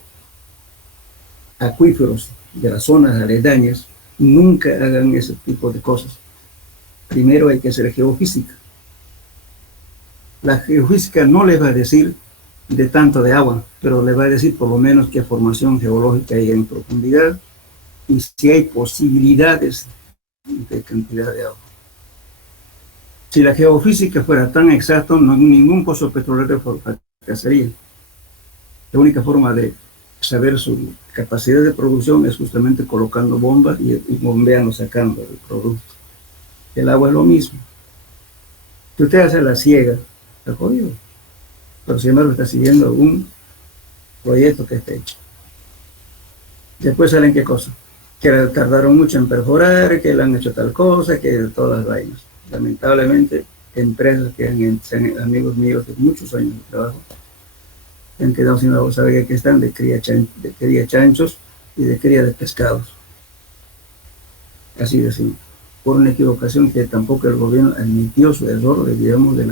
acuíferos de las zonas aledañas, nunca hagan ese tipo de cosas. Primero hay que hacer geofísica. La geofísica no les va a decir de tanto de agua, pero le va a decir por lo menos qué formación geológica hay en profundidad y si hay posibilidades de cantidad de agua. Si la geofísica fuera tan exacta, ningún pozo petrolero fracasaría. La única forma de saber su capacidad de producción es justamente colocando bombas y bombeando, sacando el producto. El agua es lo mismo. Si usted hace la ciega, está jodido. Pero sin embargo está siguiendo un proyecto que está hecho. Después salen qué cosa, que tardaron mucho en perforar, que le han hecho tal cosa, que todas las vainas. Lamentablemente, empresas que sean amigos míos de muchos años de trabajo, han quedado sin agua, sabe que están de cría chanchos y de cría de pescados. Así de simple. Por una equivocación que tampoco el gobierno admitió su error, digamos, de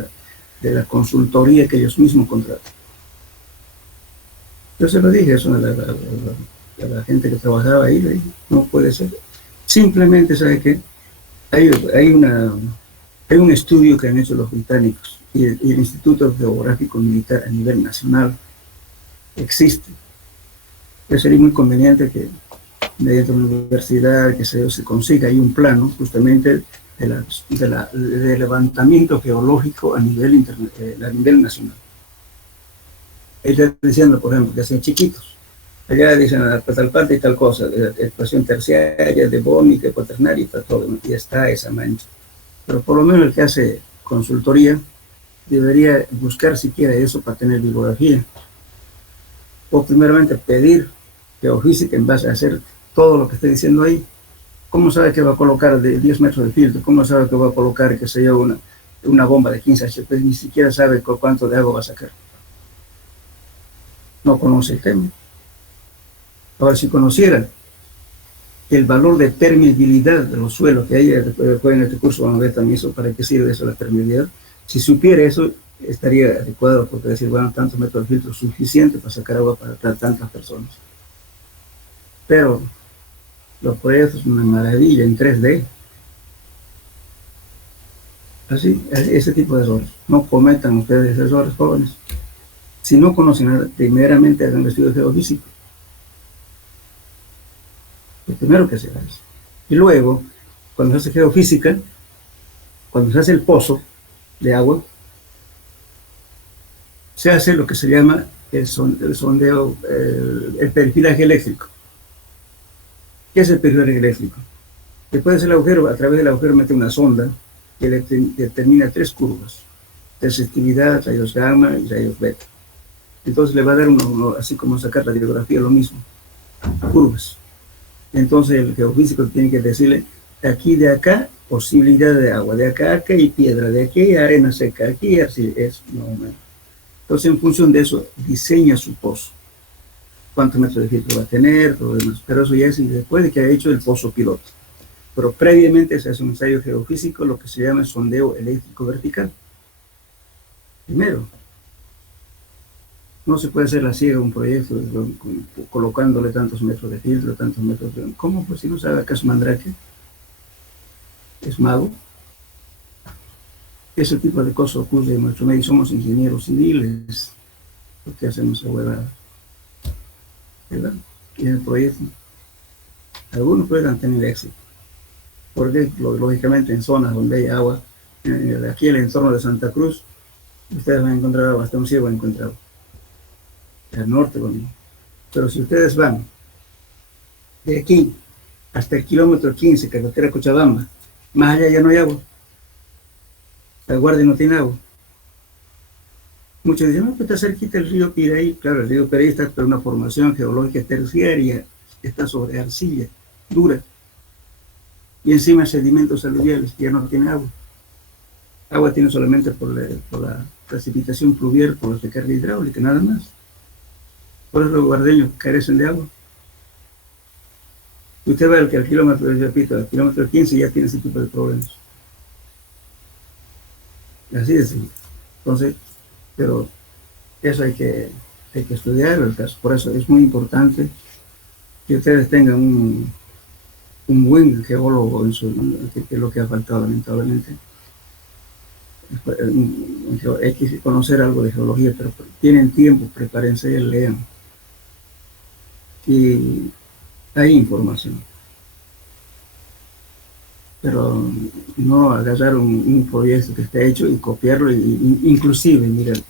la consultoría que ellos mismos contratan. Yo se lo dije eso a la gente que trabajaba ahí, le dije, no puede ser. Simplemente, ¿sabe qué? Hay un estudio que han hecho los británicos y el Instituto Geográfico Militar a nivel nacional existe. Sería muy conveniente que mediante una universidad, que se consiga ahí un plano justamente de levantamiento geológico a nivel, a nivel nacional. Ellos diciendo, por ejemplo, que hacen chiquitos. Allá dicen, tal parte y tal cosa, de expresión terciaria, de bónica, de cuaternaria, y todo, y está esa mancha. Pero por lo menos el que hace consultoría debería buscar siquiera eso para tener bibliografía. O primeramente pedir geofísica en base a hacer todo lo que esté diciendo ahí. ¿Cómo sabe que va a colocar de 10 metros de filtro? ¿Cómo sabe que va a colocar, que se lleva una bomba de 15 HP? Ni siquiera sabe cuánto de agua va a sacar. No conoce el tema. Ahora, si conociera el valor de permeabilidad de los suelos, que ahí después en este curso vamos a ver también eso, para qué sirve eso la permeabilidad, si supiera eso, estaría adecuado, porque decir, bueno, tantos metros de filtro suficiente para sacar agua para tantas personas. Pero los proyectos son una maravilla en 3D. Así, ese tipo de errores. No cometan ustedes errores, jóvenes. Si no conocen nada, primeramente hagan el estudio geofísico. Lo primero que se hace. Y luego, cuando se hace geofísica, cuando se hace el pozo de agua, se hace lo que se llama el sondeo, el perfilaje eléctrico. ¿Qué es el perfilaje eléctrico? Después de hacer el agujero, a través del agujero mete una sonda que determina 3 curvas: resistividad, rayos gamma y rayos beta. Entonces le va a dar así como sacar la radiografía, lo mismo, curvas. Entonces el geofísico tiene que decirle, aquí de acá, posibilidad de agua, de acá hay piedra, de aquí hay arena seca, aquí así es, no, no. Entonces en función de eso, diseña su pozo. Cuántos metros de filtro va a tener, todo demás. Pero eso ya es después de que ha hecho el pozo piloto. Pero previamente se hace un ensayo geofísico, lo que se llama sondeo eléctrico vertical. Primero, no se puede hacer la ciega un proyecto colocándole tantos metros de filtro, tantos metros de... ¿Cómo? Pues si no sabe acaso Mandrake, es mago. Ese tipo de cosas ocurre en nuestro medio. Somos ingenieros civiles, porque hacemos esa huevada, ¿verdad? Y en el proyecto, algunos pueden tener éxito, porque lógicamente en zonas donde hay agua, aquí en el entorno de Santa Cruz, ustedes van a encontrar agua, hasta un ciego van a encontrar agua. Al norte, bueno. Pero si ustedes van de aquí hasta el kilómetro 15, carretera Cochabamba, más allá ya no hay agua. La Guardia no tiene agua. Muchos dicen, no, pues está cerquita el río Piraí. Claro, el río Piraí está por una formación geológica terciaria, está sobre arcilla dura, y encima sedimentos aluviales, ya no tiene agua. Agua tiene solamente por la precipitación pluvial, por la recarga hidráulica, nada más. Por eso los guardeños carecen de agua. Usted ve que al kilómetro, repito, al kilómetro 15 ya tiene ese tipo de problemas. Así es. Entonces, pero eso hay que estudiar el caso. Por eso es muy importante que ustedes tengan un buen geólogo en que es lo que ha faltado lamentablemente. Hay que conocer algo de geología, pero tienen tiempo, prepárense, lean. Y hay información. Pero no agarrar un proyecto que está hecho y copiarlo, inclusive, miren,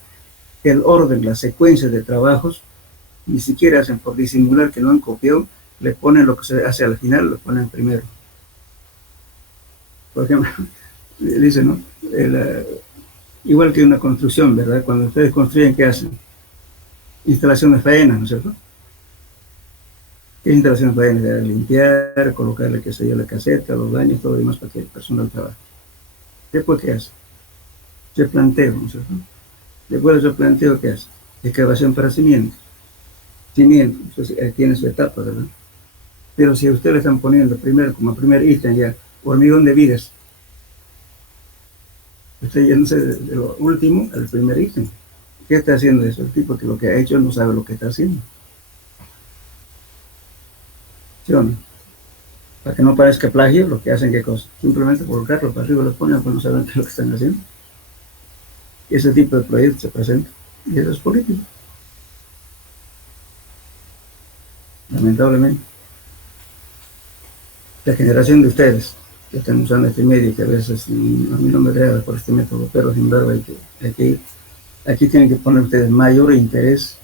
el orden, la secuencia de trabajos, ni siquiera hacen por disimular que no han copiado, le ponen lo que se hace al final, lo ponen primero. Por ejemplo, dicen, ¿no? Igual que una construcción, ¿verdad? Cuando ustedes construyen, ¿qué hacen? Instalación de faenas, ¿no es cierto? ¿Qué instalación de faenas? Limpiar, colocarle, qué sé yo, la caseta, los baños, todo lo demás para que el personal trabaje. Después, ¿qué hace? Replanteo, ¿no es cierto? Después del replanteo, ¿qué hace? Excavación para cimientos. Cimientos, entonces tiene su etapa, ¿verdad? Pero si a usted le están poniendo primero, como primer ítem ya, hormigón de vigas, usted yéndose de lo último al primer ítem. ¿Qué está haciendo eso? El tipo que lo que ha hecho no sabe lo que está haciendo. ¿Sí o no? Para que no parezca plagio, lo que hacen, ¿qué cosa? Simplemente colocarlo para arriba, lo ponen, pues no saben qué es lo que están haciendo. Y ese tipo de proyectos se presenta. Y eso es político. Lamentablemente. la generación de ustedes que están usando este medio, que a veces a mí no me agrada por este método, pero sin embargo hay que ir. Aquí tienen que poner ustedes mayor interés,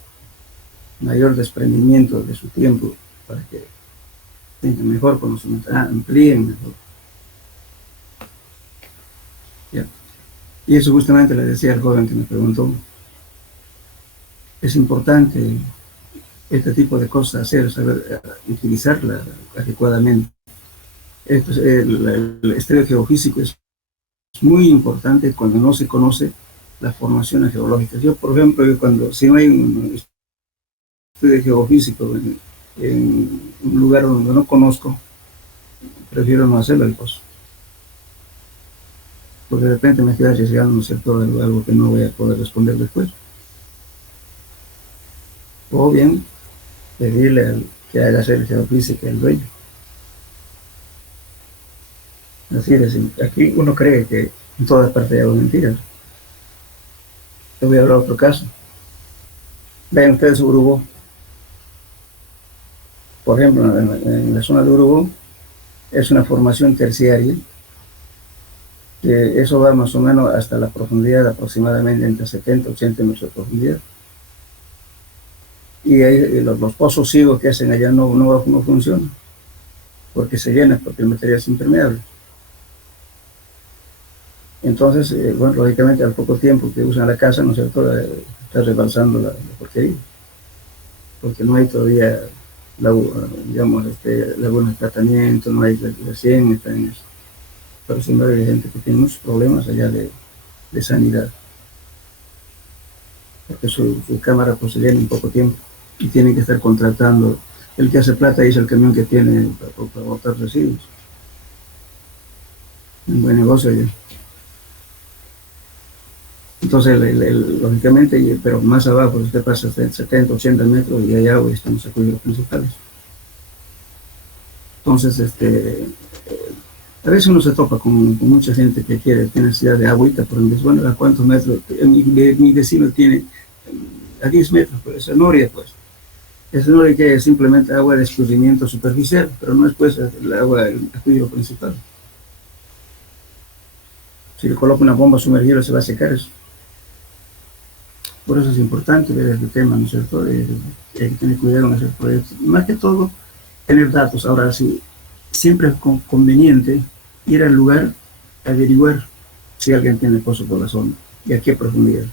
mayor desprendimiento de su tiempo para que tengan mejor conocimiento, amplíen mejor. ¿Ya? Y eso justamente le decía al joven que me preguntó. Es importante este tipo de cosas hacer, saber utilizarla adecuadamente. El estudio geofísico es muy importante cuando no se conoce las formaciones geológicas. Yo, por ejemplo, si no hay un estudio geofísico en un lugar donde no conozco, prefiero no hacerlo el caso. Porque de repente me queda arriesgando, ¿no es cierto?, algo que no voy a poder responder después. O bien pedirle al que haga hacer el geofísica el dueño. Así es, aquí uno cree que en todas partes hay algo mentiras. Te voy a hablar de otro caso. Vean ustedes Urubó. Por ejemplo, en la zona de Urubó es una formación terciaria, que eso va más o menos hasta la profundidad aproximadamente entre 70 y 80 metros de profundidad. Y ahí, los pozos ciegos que hacen allá no funcionan, porque se llenan, porque el material es impermeable. Entonces, bueno, lógicamente al poco tiempo que usan la casa, ¿no es cierto?, está rebalsando la porquería, porque no hay todavía, digamos, lagunas de tratamiento, no hay recién está en eso. Pero sin embargo hay gente que tiene muchos problemas allá de sanidad, porque su cámara pues se llena en poco tiempo y tienen que estar contratando. El que hace plata es el camión que tiene para botar residuos. Un buen negocio allá. Entonces, lógicamente, pero más abajo, usted pasa 70, 80 metros y hay agua y están los acuíferos principales. Entonces, a veces uno se topa con mucha gente que tiene necesidad de agüita, pero dice, bueno, ¿a cuántos metros? Mi vecino tiene a 10 metros, pues, esa noria, pues. Esa noria que es simplemente agua de escurrimiento superficial, pero no es pues el agua del acuífero principal. Si le coloca una bomba sumergible se va a secar eso. Por eso es importante ver este tema, ¿no es cierto? Hay que tener cuidado en hacer proyectos. Más que todo, tener datos. Ahora sí, siempre es conveniente ir al lugar, averiguar si alguien tiene pozo por la zona y a qué profundidad.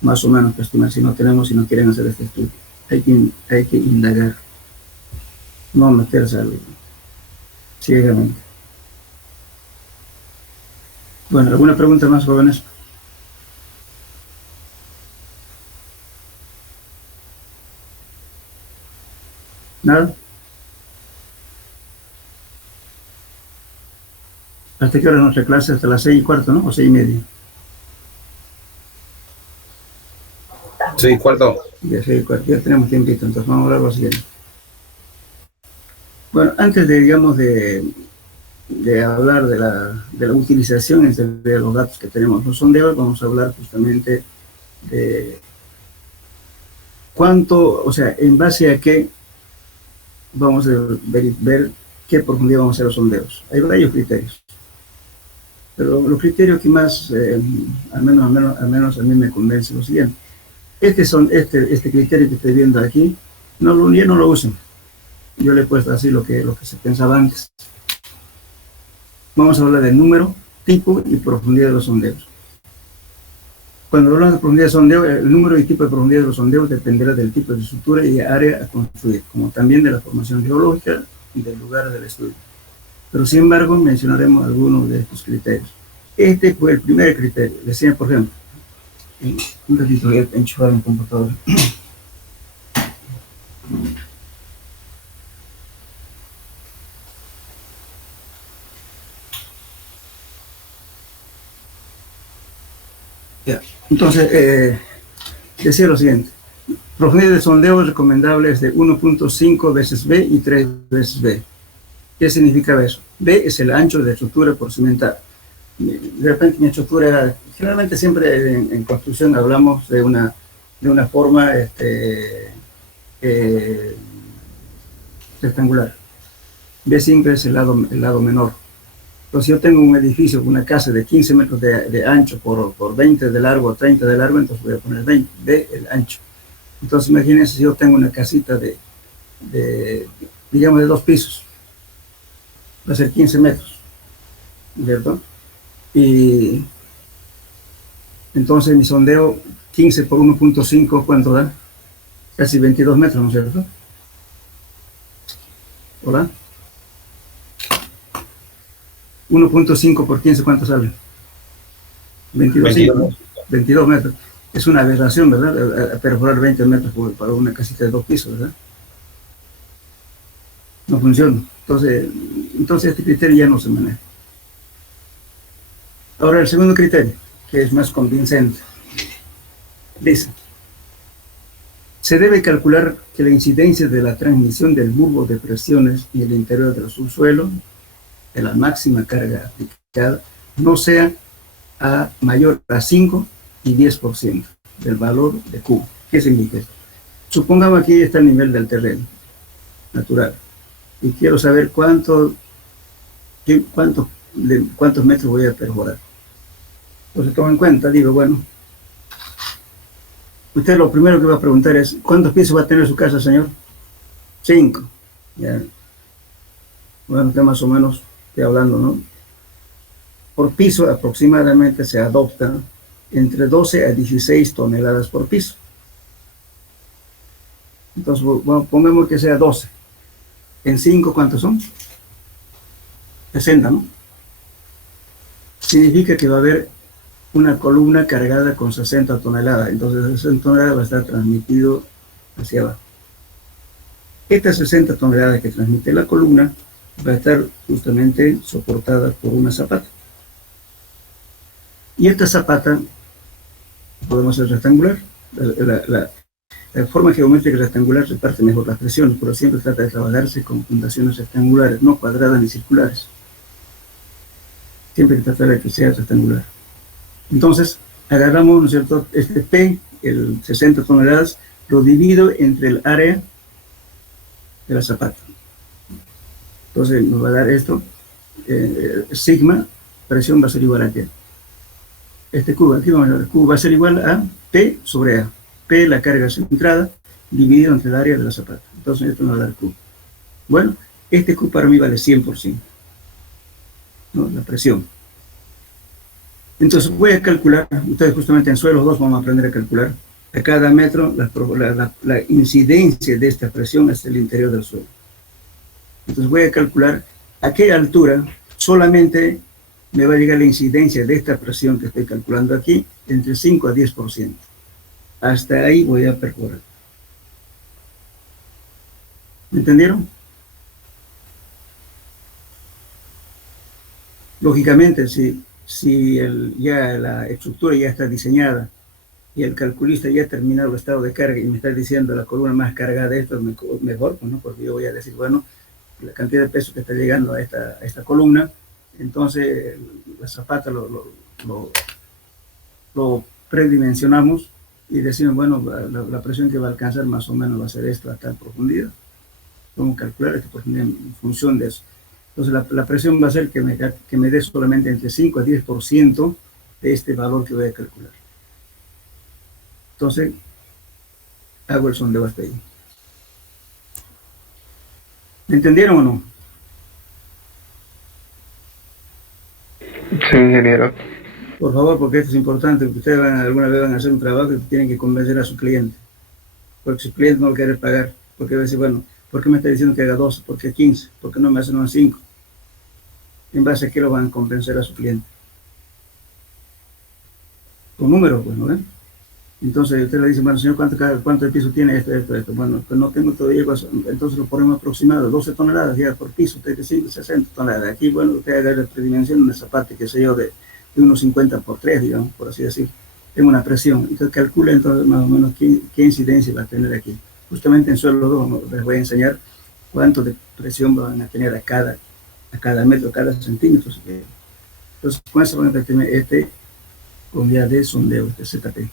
Más o menos, pues, estimar si no tenemos, si no quieren hacer este estudio. Hay que indagar, no meterse ciegamente. Bueno, ¿alguna pregunta más, jóvenes? ¿Nada? ¿Hasta qué hora es nuestra clase? Hasta las 6:15, ¿no? O 6:30. 6:15. Ya 6:15, ya tenemos tiempito, entonces vamos a hablar lo siguiente. Bueno, antes de, digamos, de hablar de la utilización de los datos que tenemos los sondeos, vamos a hablar justamente de cuánto, o sea, en base a qué vamos a ver qué profundidad vamos a hacer los sondeos. Hay varios criterios, pero los criterios que más, al menos a mí me convence lo siguiente. Este criterio que estoy viendo aquí, ya no lo usen. Yo le he puesto así lo que se pensaba antes. Vamos a hablar del número, tipo y profundidad de los sondeos. Cuando hablamos de profundidad de sondeo, el número y tipo de profundidad de los sondeos dependerá del tipo de estructura y área a construir, como también de la formación geológica y del lugar del estudio. Pero sin embargo, mencionaremos algunos de estos criterios. Este fue el primer criterio. Decía, por ejemplo, un ratito voy a enchufar mi computadora. Ya. Entonces, decía lo siguiente: profundidad de sondeo recomendable es de 1.5 veces B y 3 veces B. ¿Qué significa eso? B es el ancho de estructura por cimentar. De repente mi estructura era, generalmente siempre en construcción hablamos de una forma rectangular. B5 es el lado menor. Entonces yo tengo un edificio, una casa de 15 metros de ancho por 20 de largo, 30 de largo, entonces voy a poner 20 de el ancho. Entonces imagínense si yo tengo una casita digamos de 2 pisos, va a ser 15 metros, ¿cierto? Y entonces mi sondeo 15 por 1.5, ¿cuánto da? Casi 22 metros, ¿no es cierto? ¿Hola? 1.5 por 15, ¿cuánto sale? 22 metros. Es una aberración, ¿verdad? Perforar 20 metros para una casita de 2 pisos, ¿verdad? No funciona. Entonces este criterio ya no se maneja. Ahora el segundo criterio, que es más convincente. Dice, se debe calcular que la incidencia de la transmisión del bulbo de presiones y el interior del subsuelo de la máxima carga aplicada no sea mayor a 5 y 10% del valor de Q. ¿Qué significa esto? Supongamos aquí está el nivel del terreno natural y quiero saber cuántos metros voy a perforar. Entonces tomo en cuenta, digo, bueno, usted lo primero que va a preguntar es, ¿cuántos pisos va a tener su casa, señor? 5. Ya. Bueno, usted más o menos estoy hablando, ¿no? Por piso aproximadamente se adopta entre 12 a 16 toneladas por piso. Entonces, bueno, pongamos que sea 12. En 5, ¿cuántos son? 60, ¿no? Significa que va a haber una columna cargada con 60 toneladas. Entonces, 60 toneladas va a estar transmitido hacia abajo. Estas 60 toneladas que transmite la columna va a estar justamente soportada por una zapata. Y esta zapata podemos hacer rectangular. La forma geométrica rectangular reparte mejor las presiones, pero siempre trata de trabajarse con fundaciones rectangulares, no cuadradas ni circulares. Siempre hay que tratar de que sea rectangular. Entonces, agarramos, ¿no es cierto?, este P, el 60 toneladas, lo divido entre el área de la zapata. Entonces, nos va a dar esto, sigma, presión va a ser igual a qué. Este Q, aquí vamos a ver, Q va a ser igual a P sobre A. P, la carga centrada, dividido entre el área de la zapata. Entonces, esto nos va a dar Q. Bueno, este Q para mí vale 100%, ¿no? La presión. Entonces, voy a calcular, ustedes justamente en suelos 2 vamos a aprender a calcular a cada metro la incidencia de esta presión hacia el interior del suelo. Entonces, voy a calcular a qué altura solamente me va a llegar la incidencia de esta presión que estoy calculando aquí, entre 5 a 10%. Hasta ahí voy a perforar. ¿Me entendieron? Lógicamente, si ya la estructura ya está diseñada y el calculista ya ha terminado el estado de carga y me está diciendo la columna más cargada de esto, mejor, ¿no? Porque yo voy a decir, bueno, la cantidad de peso que está llegando a esta columna, entonces la zapata lo predimensionamos y decimos, bueno, la presión que va a alcanzar más o menos va a ser esto a tal profundidad. Vamos a calcular esta profundidad en función de eso. Entonces la presión va a ser que me dé solamente entre 5 a 10% de este valor que voy a calcular. Entonces, hago el sondeo hasta ahí. ¿Me entendieron o no? Sí, ingeniero. Por favor, porque esto es importante, porque ustedes alguna vez van a hacer un trabajo y tienen que convencer a su cliente. Porque su cliente no lo quiere pagar. Porque va a decir, bueno, ¿por qué me está diciendo que haga 12? ¿Por qué 15? ¿Por qué no me hacen unos 5? ¿En base a qué lo van a convencer a su cliente? Con números, pues, ¿no ven? Entonces usted le dice, bueno, señor, ¿cuánto de piso tiene esto? Bueno, pues no tengo todavía, entonces lo ponemos aproximado, 12 toneladas ya por piso, 35, 60 toneladas. Aquí, bueno, usted haga la predimensión en esa parte, que sé yo, de unos 50 por 3, digamos, por así decir. Tengo una presión. Entonces calcula entonces más o menos qué incidencia va a tener aquí. Justamente en suelo 2 les voy a enseñar cuánto de presión van a tener a cada metro, a cada centímetro. Entonces, con eso van a tener unidad de sondeo, ZP.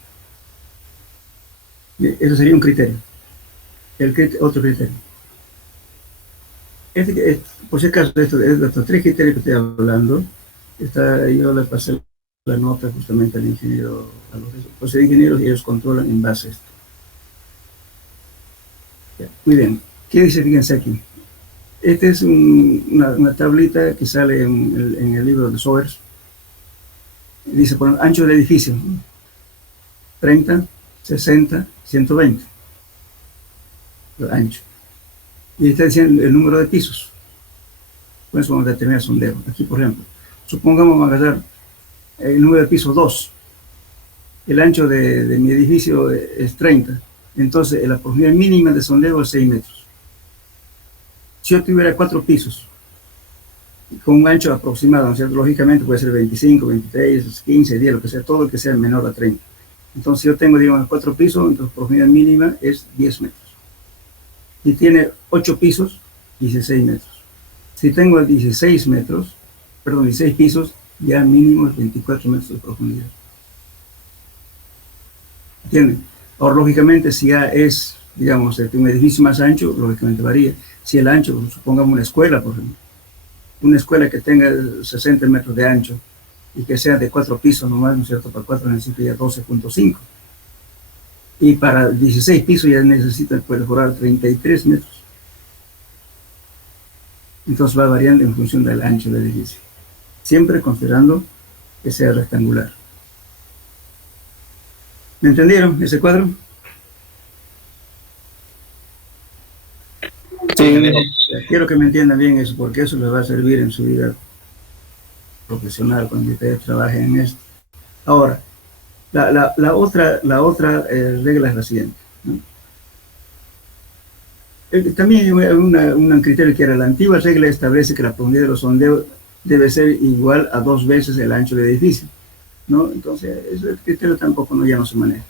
Eso sería un criterio. Otro criterio. Por si acaso, de estos tres criterios que estoy hablando, yo le pasé la nota justamente al ingeniero, a los ingenieros, y ellos controlan en base a esto. Ya, muy bien. ¿Qué dice? Fíjense aquí. Esta es una tablita que sale en el libro de Sowers. Dice, por ancho del edificio, 30, 60, 120. El ancho. Y está diciendo el número de pisos. Por eso vamos a determinar sondeo. Aquí, por ejemplo, supongamos vamos a agarrar el número de pisos 2. El ancho de mi edificio es 30. Entonces, la profundidad mínima de sondeo es 6 metros. Si yo tuviera 4 pisos, con un ancho aproximado, ¿no es cierto? Lógicamente puede ser 25, 23, 15, 10, lo que sea, todo lo que sea menor a 30. Entonces, yo tengo, digamos, 4 pisos, entonces la profundidad mínima es 10 metros. Si tiene 8 pisos, 16 metros. Si tengo 16 pisos, ya mínimo es 24 metros de profundidad. ¿Entienden? Ahora, lógicamente, si ya es, digamos, un edificio más ancho, lógicamente varía. Si el ancho, supongamos una escuela, por ejemplo, una escuela que tenga 60 metros de ancho y que sea de 4 pisos nomás, ¿no es cierto? Para 4 necesito ya 12.5. Y para 16 pisos ya necesita perforar 33 metros. Entonces va variando en función del ancho del edificio. Siempre considerando que sea rectangular. ¿Me entendieron ese cuadro? Sí. Quiero que me entiendan bien eso, porque eso les va a servir en su vida profesional cuando ustedes trabajen en esto. Ahora, la otra regla es la siguiente, ¿no? También hay un criterio que era la antigua regla establece que la profundidad de los sondeos debe ser igual a 2 veces el ancho del edificio, ¿no? Entonces, ese criterio tampoco ya no se maneja.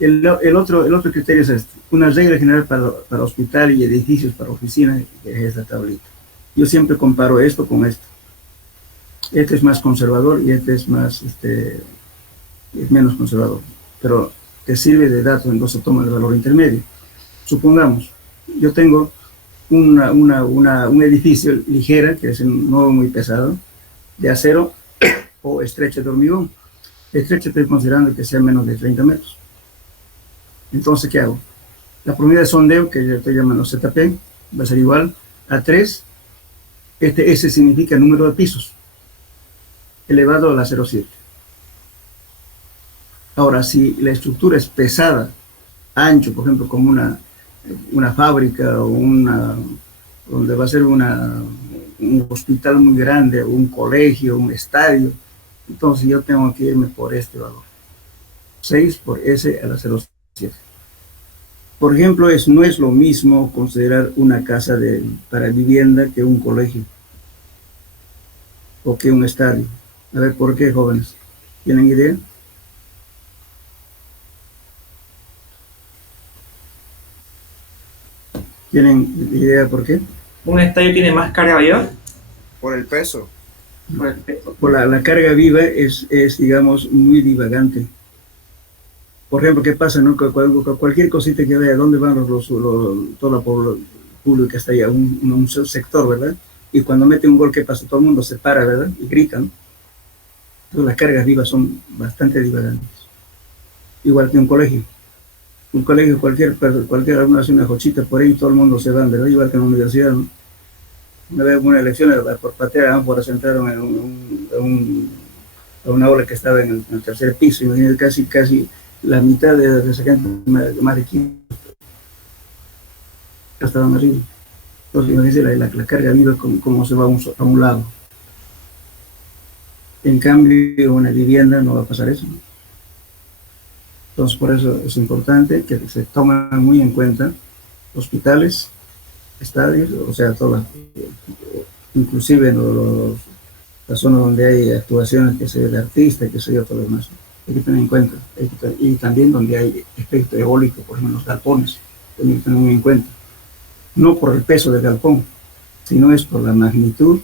El otro criterio es este, una regla general para hospital y edificios para oficinas, que es esta tablita. Yo siempre comparo esto con esto. Este es más conservador y este es es menos conservador, pero te sirve de dato, entonces toma el valor intermedio. Supongamos, yo tengo un edificio ligera, que es no muy pesado, de acero o estrecha de hormigón. Estrecha estoy considerando que sea menos de 30 metros. Entonces, ¿qué hago? La profundidad de sondeo, que yo estoy llamando ZP, va a ser igual a 3. S significa número de pisos, elevado a la 0,7. Ahora, si la estructura es pesada, ancho, por ejemplo, como una fábrica o donde va a ser un hospital muy grande, o un colegio, un estadio, entonces yo tengo que irme por este valor. 6 por S a la 0,7. Por ejemplo, no es lo mismo considerar una casa para vivienda que un colegio o que un estadio. A ver, ¿por qué, jóvenes? ¿Tienen idea? ¿Tienen idea por qué? ¿Un estadio tiene más carga viva? Por el peso. Por la carga viva es, digamos, muy divagante. Por ejemplo, ¿qué pasa, no? Cualquier cosita que vea, ¿dónde van todo el público que está ahí? Un sector, ¿verdad? Y cuando mete un gol, ¿qué pasa? Todo el mundo se para, ¿verdad? Y gritan. Entonces las cargas vivas son bastante divagantes. Igual que un colegio. Un colegio, cualquier alumno hace una jochita por ahí, todo el mundo se va, ¿verdad? Igual que en la universidad, ¿no? Una vez una elección, por patear, por sentaron en una aula que estaba en el tercer piso, y casi la mitad de esa gente, más de 15, estaban arriba. Entonces, imagínense la carga viva como se va a un lado. En cambio, en una vivienda no va a pasar eso, ¿no? Entonces, por eso es importante que se tomen muy en cuenta hospitales, estadios, o sea, inclusive las zonas donde hay actuaciones, que sea de artistas, que sea todo lo demás. Hay que tener en cuenta. Y también donde hay efecto eólico, por ejemplo, los galpones, hay que tener muy en cuenta. No por el peso del galpón, sino es por la magnitud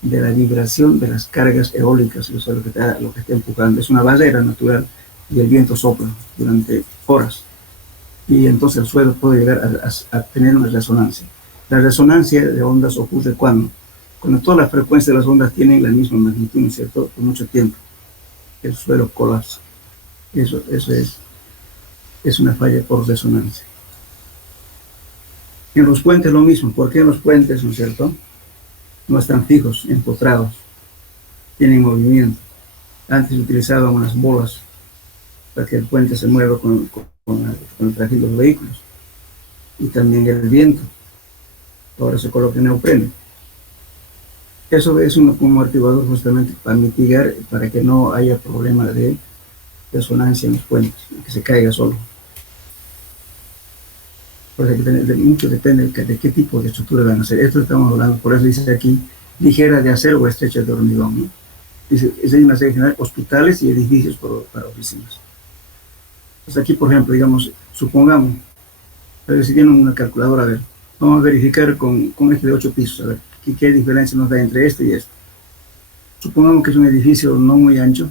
de la vibración de las cargas eólicas, eso es lo que está empujando. Es una barrera natural y el viento sopla durante horas. Y entonces el suelo puede llegar a tener una resonancia. La resonancia de ondas ocurre cuando todas las frecuencias de las ondas tienen la misma magnitud, ¿no es cierto? Por mucho tiempo, el suelo colapsa. Eso es una falla por resonancia. En los puentes lo mismo. ¿Por qué en los puentes, no es cierto? No están fijos, empotrados, tienen movimiento. Antes utilizaban unas bolas para que el puente se mueva con el trajín de los vehículos. Y también el viento. Ahora se coloca neopreno. Eso es un amortiguador justamente para mitigar, para que no haya problema de resonancia en los puentes, que se caiga solo. Porque mucho depende de qué tipo de estructura van a hacer. Esto estamos hablando, por eso dice aquí, ligera de acero o estrecha de hormigón, ¿no? Dice, es una serie general, hospitales y edificios para oficinas. Pues aquí, por ejemplo, digamos, supongamos, a ver si tienen una calculadora, a ver, vamos a verificar con este de 8 pisos, a ver, ¿qué diferencia nos da entre este y este? Supongamos que es un edificio no muy ancho,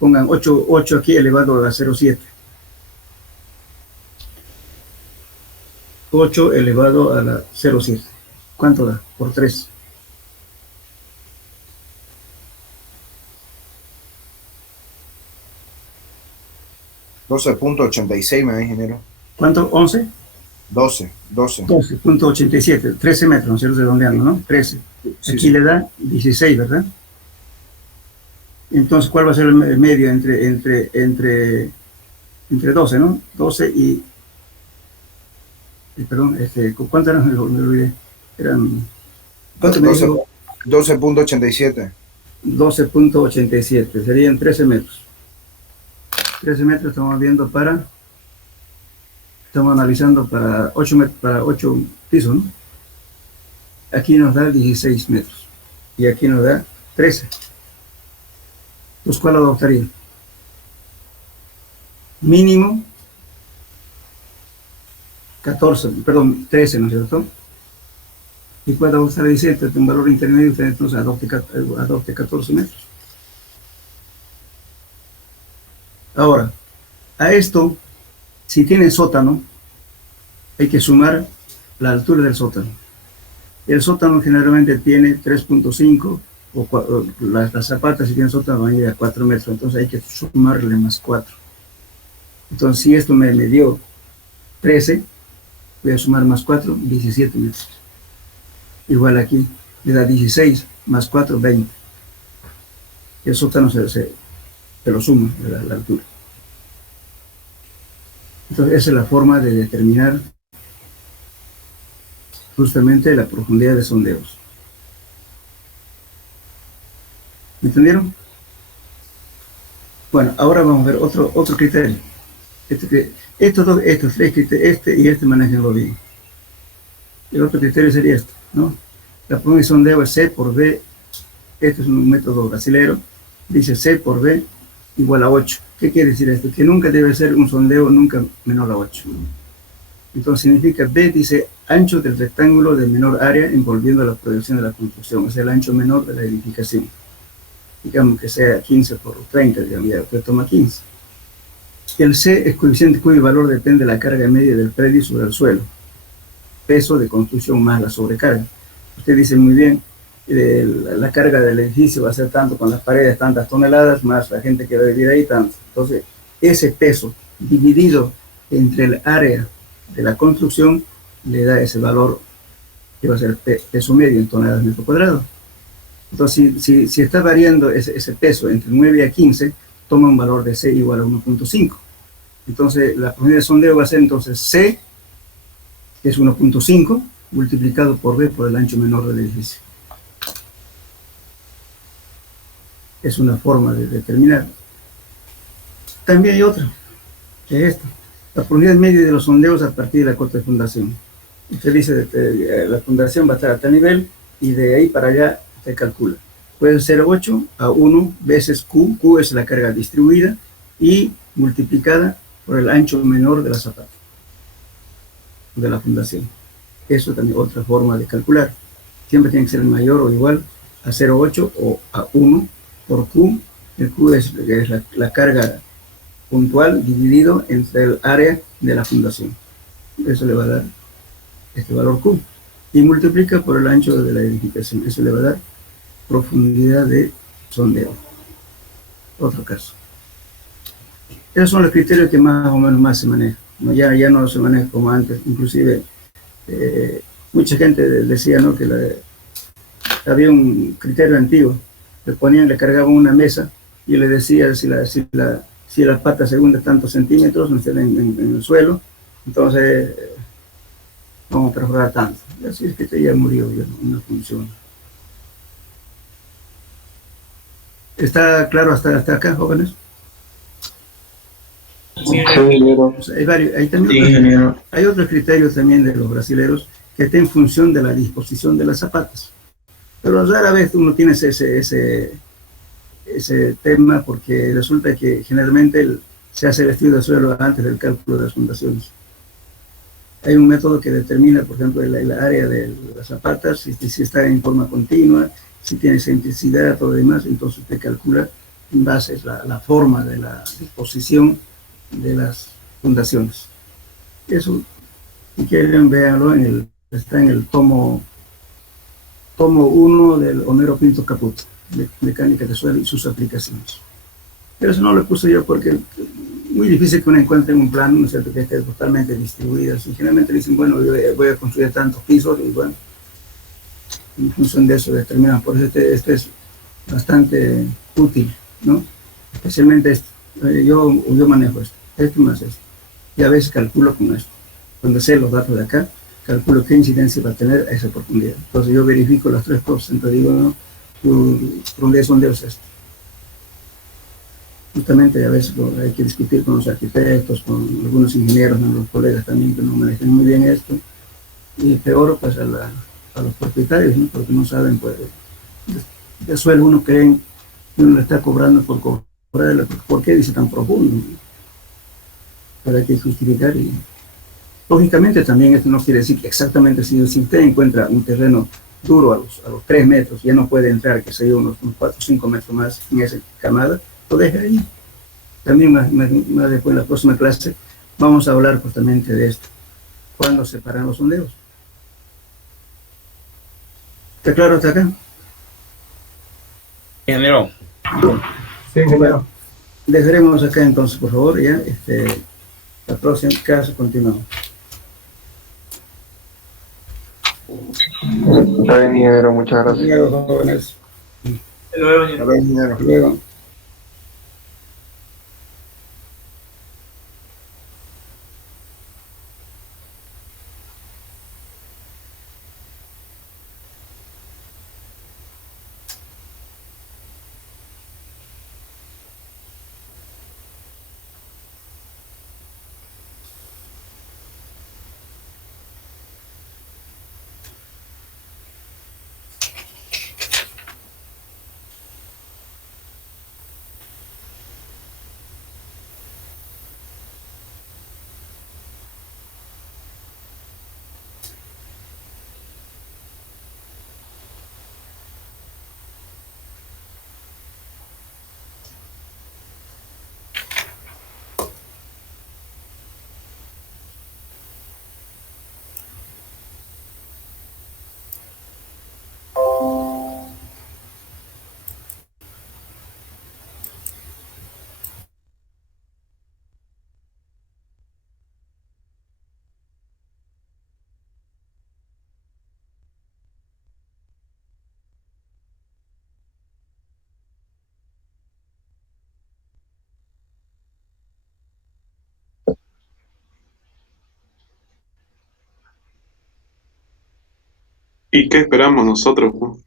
pongan 8 aquí elevado a la 0,7. 8 elevado a la 0,7. ¿Cuánto da? Por 3. $12.86 me da, ingeniero. ¿Cuánto? ¿11? 12. 12.87. 13 metros, ¿no es cierto? Redondeando, ¿no? 13. Sí, Aquí sí. le da 16, ¿verdad? Entonces, ¿cuál va a ser el medio entre 12, ¿no? 12 y perdón, ¿cuánto eran? Me olvidé. Eran, ¿cuánto me dijo? 12.87. 12.87, serían 13 metros. 13 metros estamos viendo estamos analizando para 8 pisos, ¿no? Aquí nos da 16 metros y aquí nos da 13. Entonces, ¿cuál adoptaría? Mínimo 13, ¿no es cierto? Y puede adoptar 17, un valor intermedio, usted entonces adopte 14 metros. Ahora, a esto, si tiene sótano, hay que sumar la altura del sótano. El sótano generalmente tiene 3.5, o las zapatas, si tienen sótano, van a ir a 4 metros, entonces hay que sumarle más 4. Entonces, si esto me dio 13, voy a sumar más 4, 17 metros. Igual aquí, le da 16, más 4, 20. El sótano se lo suma, la altura. Entonces, esa es la forma de determinar justamente la profundidad de sondeos. ¿Me entendieron? Bueno, ahora vamos a ver otro criterio. Estos tres criterios, y manéjenlo bien. El otro criterio sería esto, ¿no? La profundidad de sondeo es C por B. Este es un método brasilero. Dice C por B igual a 8. ¿Qué quiere decir esto? Que nunca debe ser un sondeo nunca menor a 8. Entonces significa B, dice ancho del rectángulo de menor área envolviendo la proyección de la construcción, o sea, el ancho menor de la edificación. Digamos que sea 15 por 30, digamos, ya usted toma 15. El C es coeficiente cuyo valor depende de la carga media del predio sobre el suelo. Peso de construcción más la sobrecarga. Usted dice muy bien, la carga del edificio va a ser tanto con las paredes, tantas toneladas, más la gente que va a vivir ahí, tanto. Entonces, ese peso dividido entre el área de la construcción le da ese valor que va a ser peso medio en toneladas metro cuadrado. Entonces, si está variando ese peso entre 9 a 15, toma un valor de C igual a 1.5. Entonces, la profundidad de sondeo va a ser entonces C, que es 1.5, multiplicado por B por el ancho menor del edificio. Es una forma de determinar. También hay otra, que es esta. La profundidad media de los sondeos a partir de la cota de fundación. Usted dice que la fundación va a estar a tal nivel y de ahí para allá se calcula. Puede ser 8 a 1 veces Q. Q es la carga distribuida y multiplicada por el ancho menor de la zapata, de la fundación. Eso también es otra forma de calcular. Siempre tiene que ser mayor o igual a 0,8 o a 1 por Q. El Q es la carga puntual dividido entre el área de la fundación. Eso le va a dar este valor Q. y multiplica por el ancho de la edificación. Eso le va a dar profundidad de sondeo. Otro caso. Esos son los criterios que más o menos más se manejan. ¿No? Ya no se maneja como antes. Inclusive, mucha gente decía, ¿no?, que había un criterio antiguo. Le cargaban una mesa y le decía si la pata se hunde tantos centímetros en el suelo, entonces vamos a perforar tanto. Y así es que ya murió, ya no funciona. ¿Está claro hasta acá, jóvenes? Sí, ingeniero. O sea, hay también Sí, ingeniero. hay otros criterios también de los brasileros que está en función de la disposición de las zapatas. Pero rara vez uno tiene ese tema, porque resulta que generalmente se hace el estudio de suelo antes del cálculo de las fundaciones. Hay un método que determina, por ejemplo, el área de las zapatas, si está en forma continua, si tiene excentricidad, todo lo demás, entonces usted calcula en base a la forma de la disposición de las fundaciones. Eso, si quieren, véanlo, está en el tomo 1 del Homero Pinto Caputo, de mecánica de suelo y sus aplicaciones. Pero eso no lo puse yo porque es muy difícil que uno encuentre un plan, ¿no es cierto?, que esté totalmente distribuido. Y generalmente dicen, bueno, yo voy a construir tantos pisos, y bueno, en función de eso determinan. Por eso este es bastante útil, ¿no? Especialmente esto. Yo manejo esto más esto. Y a veces calculo con esto. Cuando sé los datos de acá, calculo qué incidencia va a tener a esa profundidad. Entonces yo verifico las tres cosas. Entonces digo, no, tu profundidad de sondeo es esto. Justamente a veces hay que discutir con los arquitectos, con algunos ingenieros, ¿no?, los colegas también que no manejan muy bien esto. Y peor, pues a los propietarios, ¿no?, porque no saben, pues, de suelo uno creen que uno le está cobrando por cobrarle. ¿Por qué dice tan profundo? Pero hay que justificar. Y lógicamente también esto no quiere decir que exactamente si usted encuentra un terreno duro a los 3 metros, ya no puede entrar, que sea unos 4 o 5 metros más en esa camada, lo deja ahí. También más después en la próxima clase vamos a hablar justamente de esto, cuándo separan los sondeos. ¿Está claro hasta acá? Ingeniero. Bueno, Sí, ingeniero. dejaremos acá entonces, por favor, ya. La próxima clase continuamos. Está bien, ingeniero, muchas gracias. Hasta luego, jóvenes. Hasta luego, ingeniero. A ver, ingeniero. Hasta luego. ¿Y qué esperamos nosotros, pues?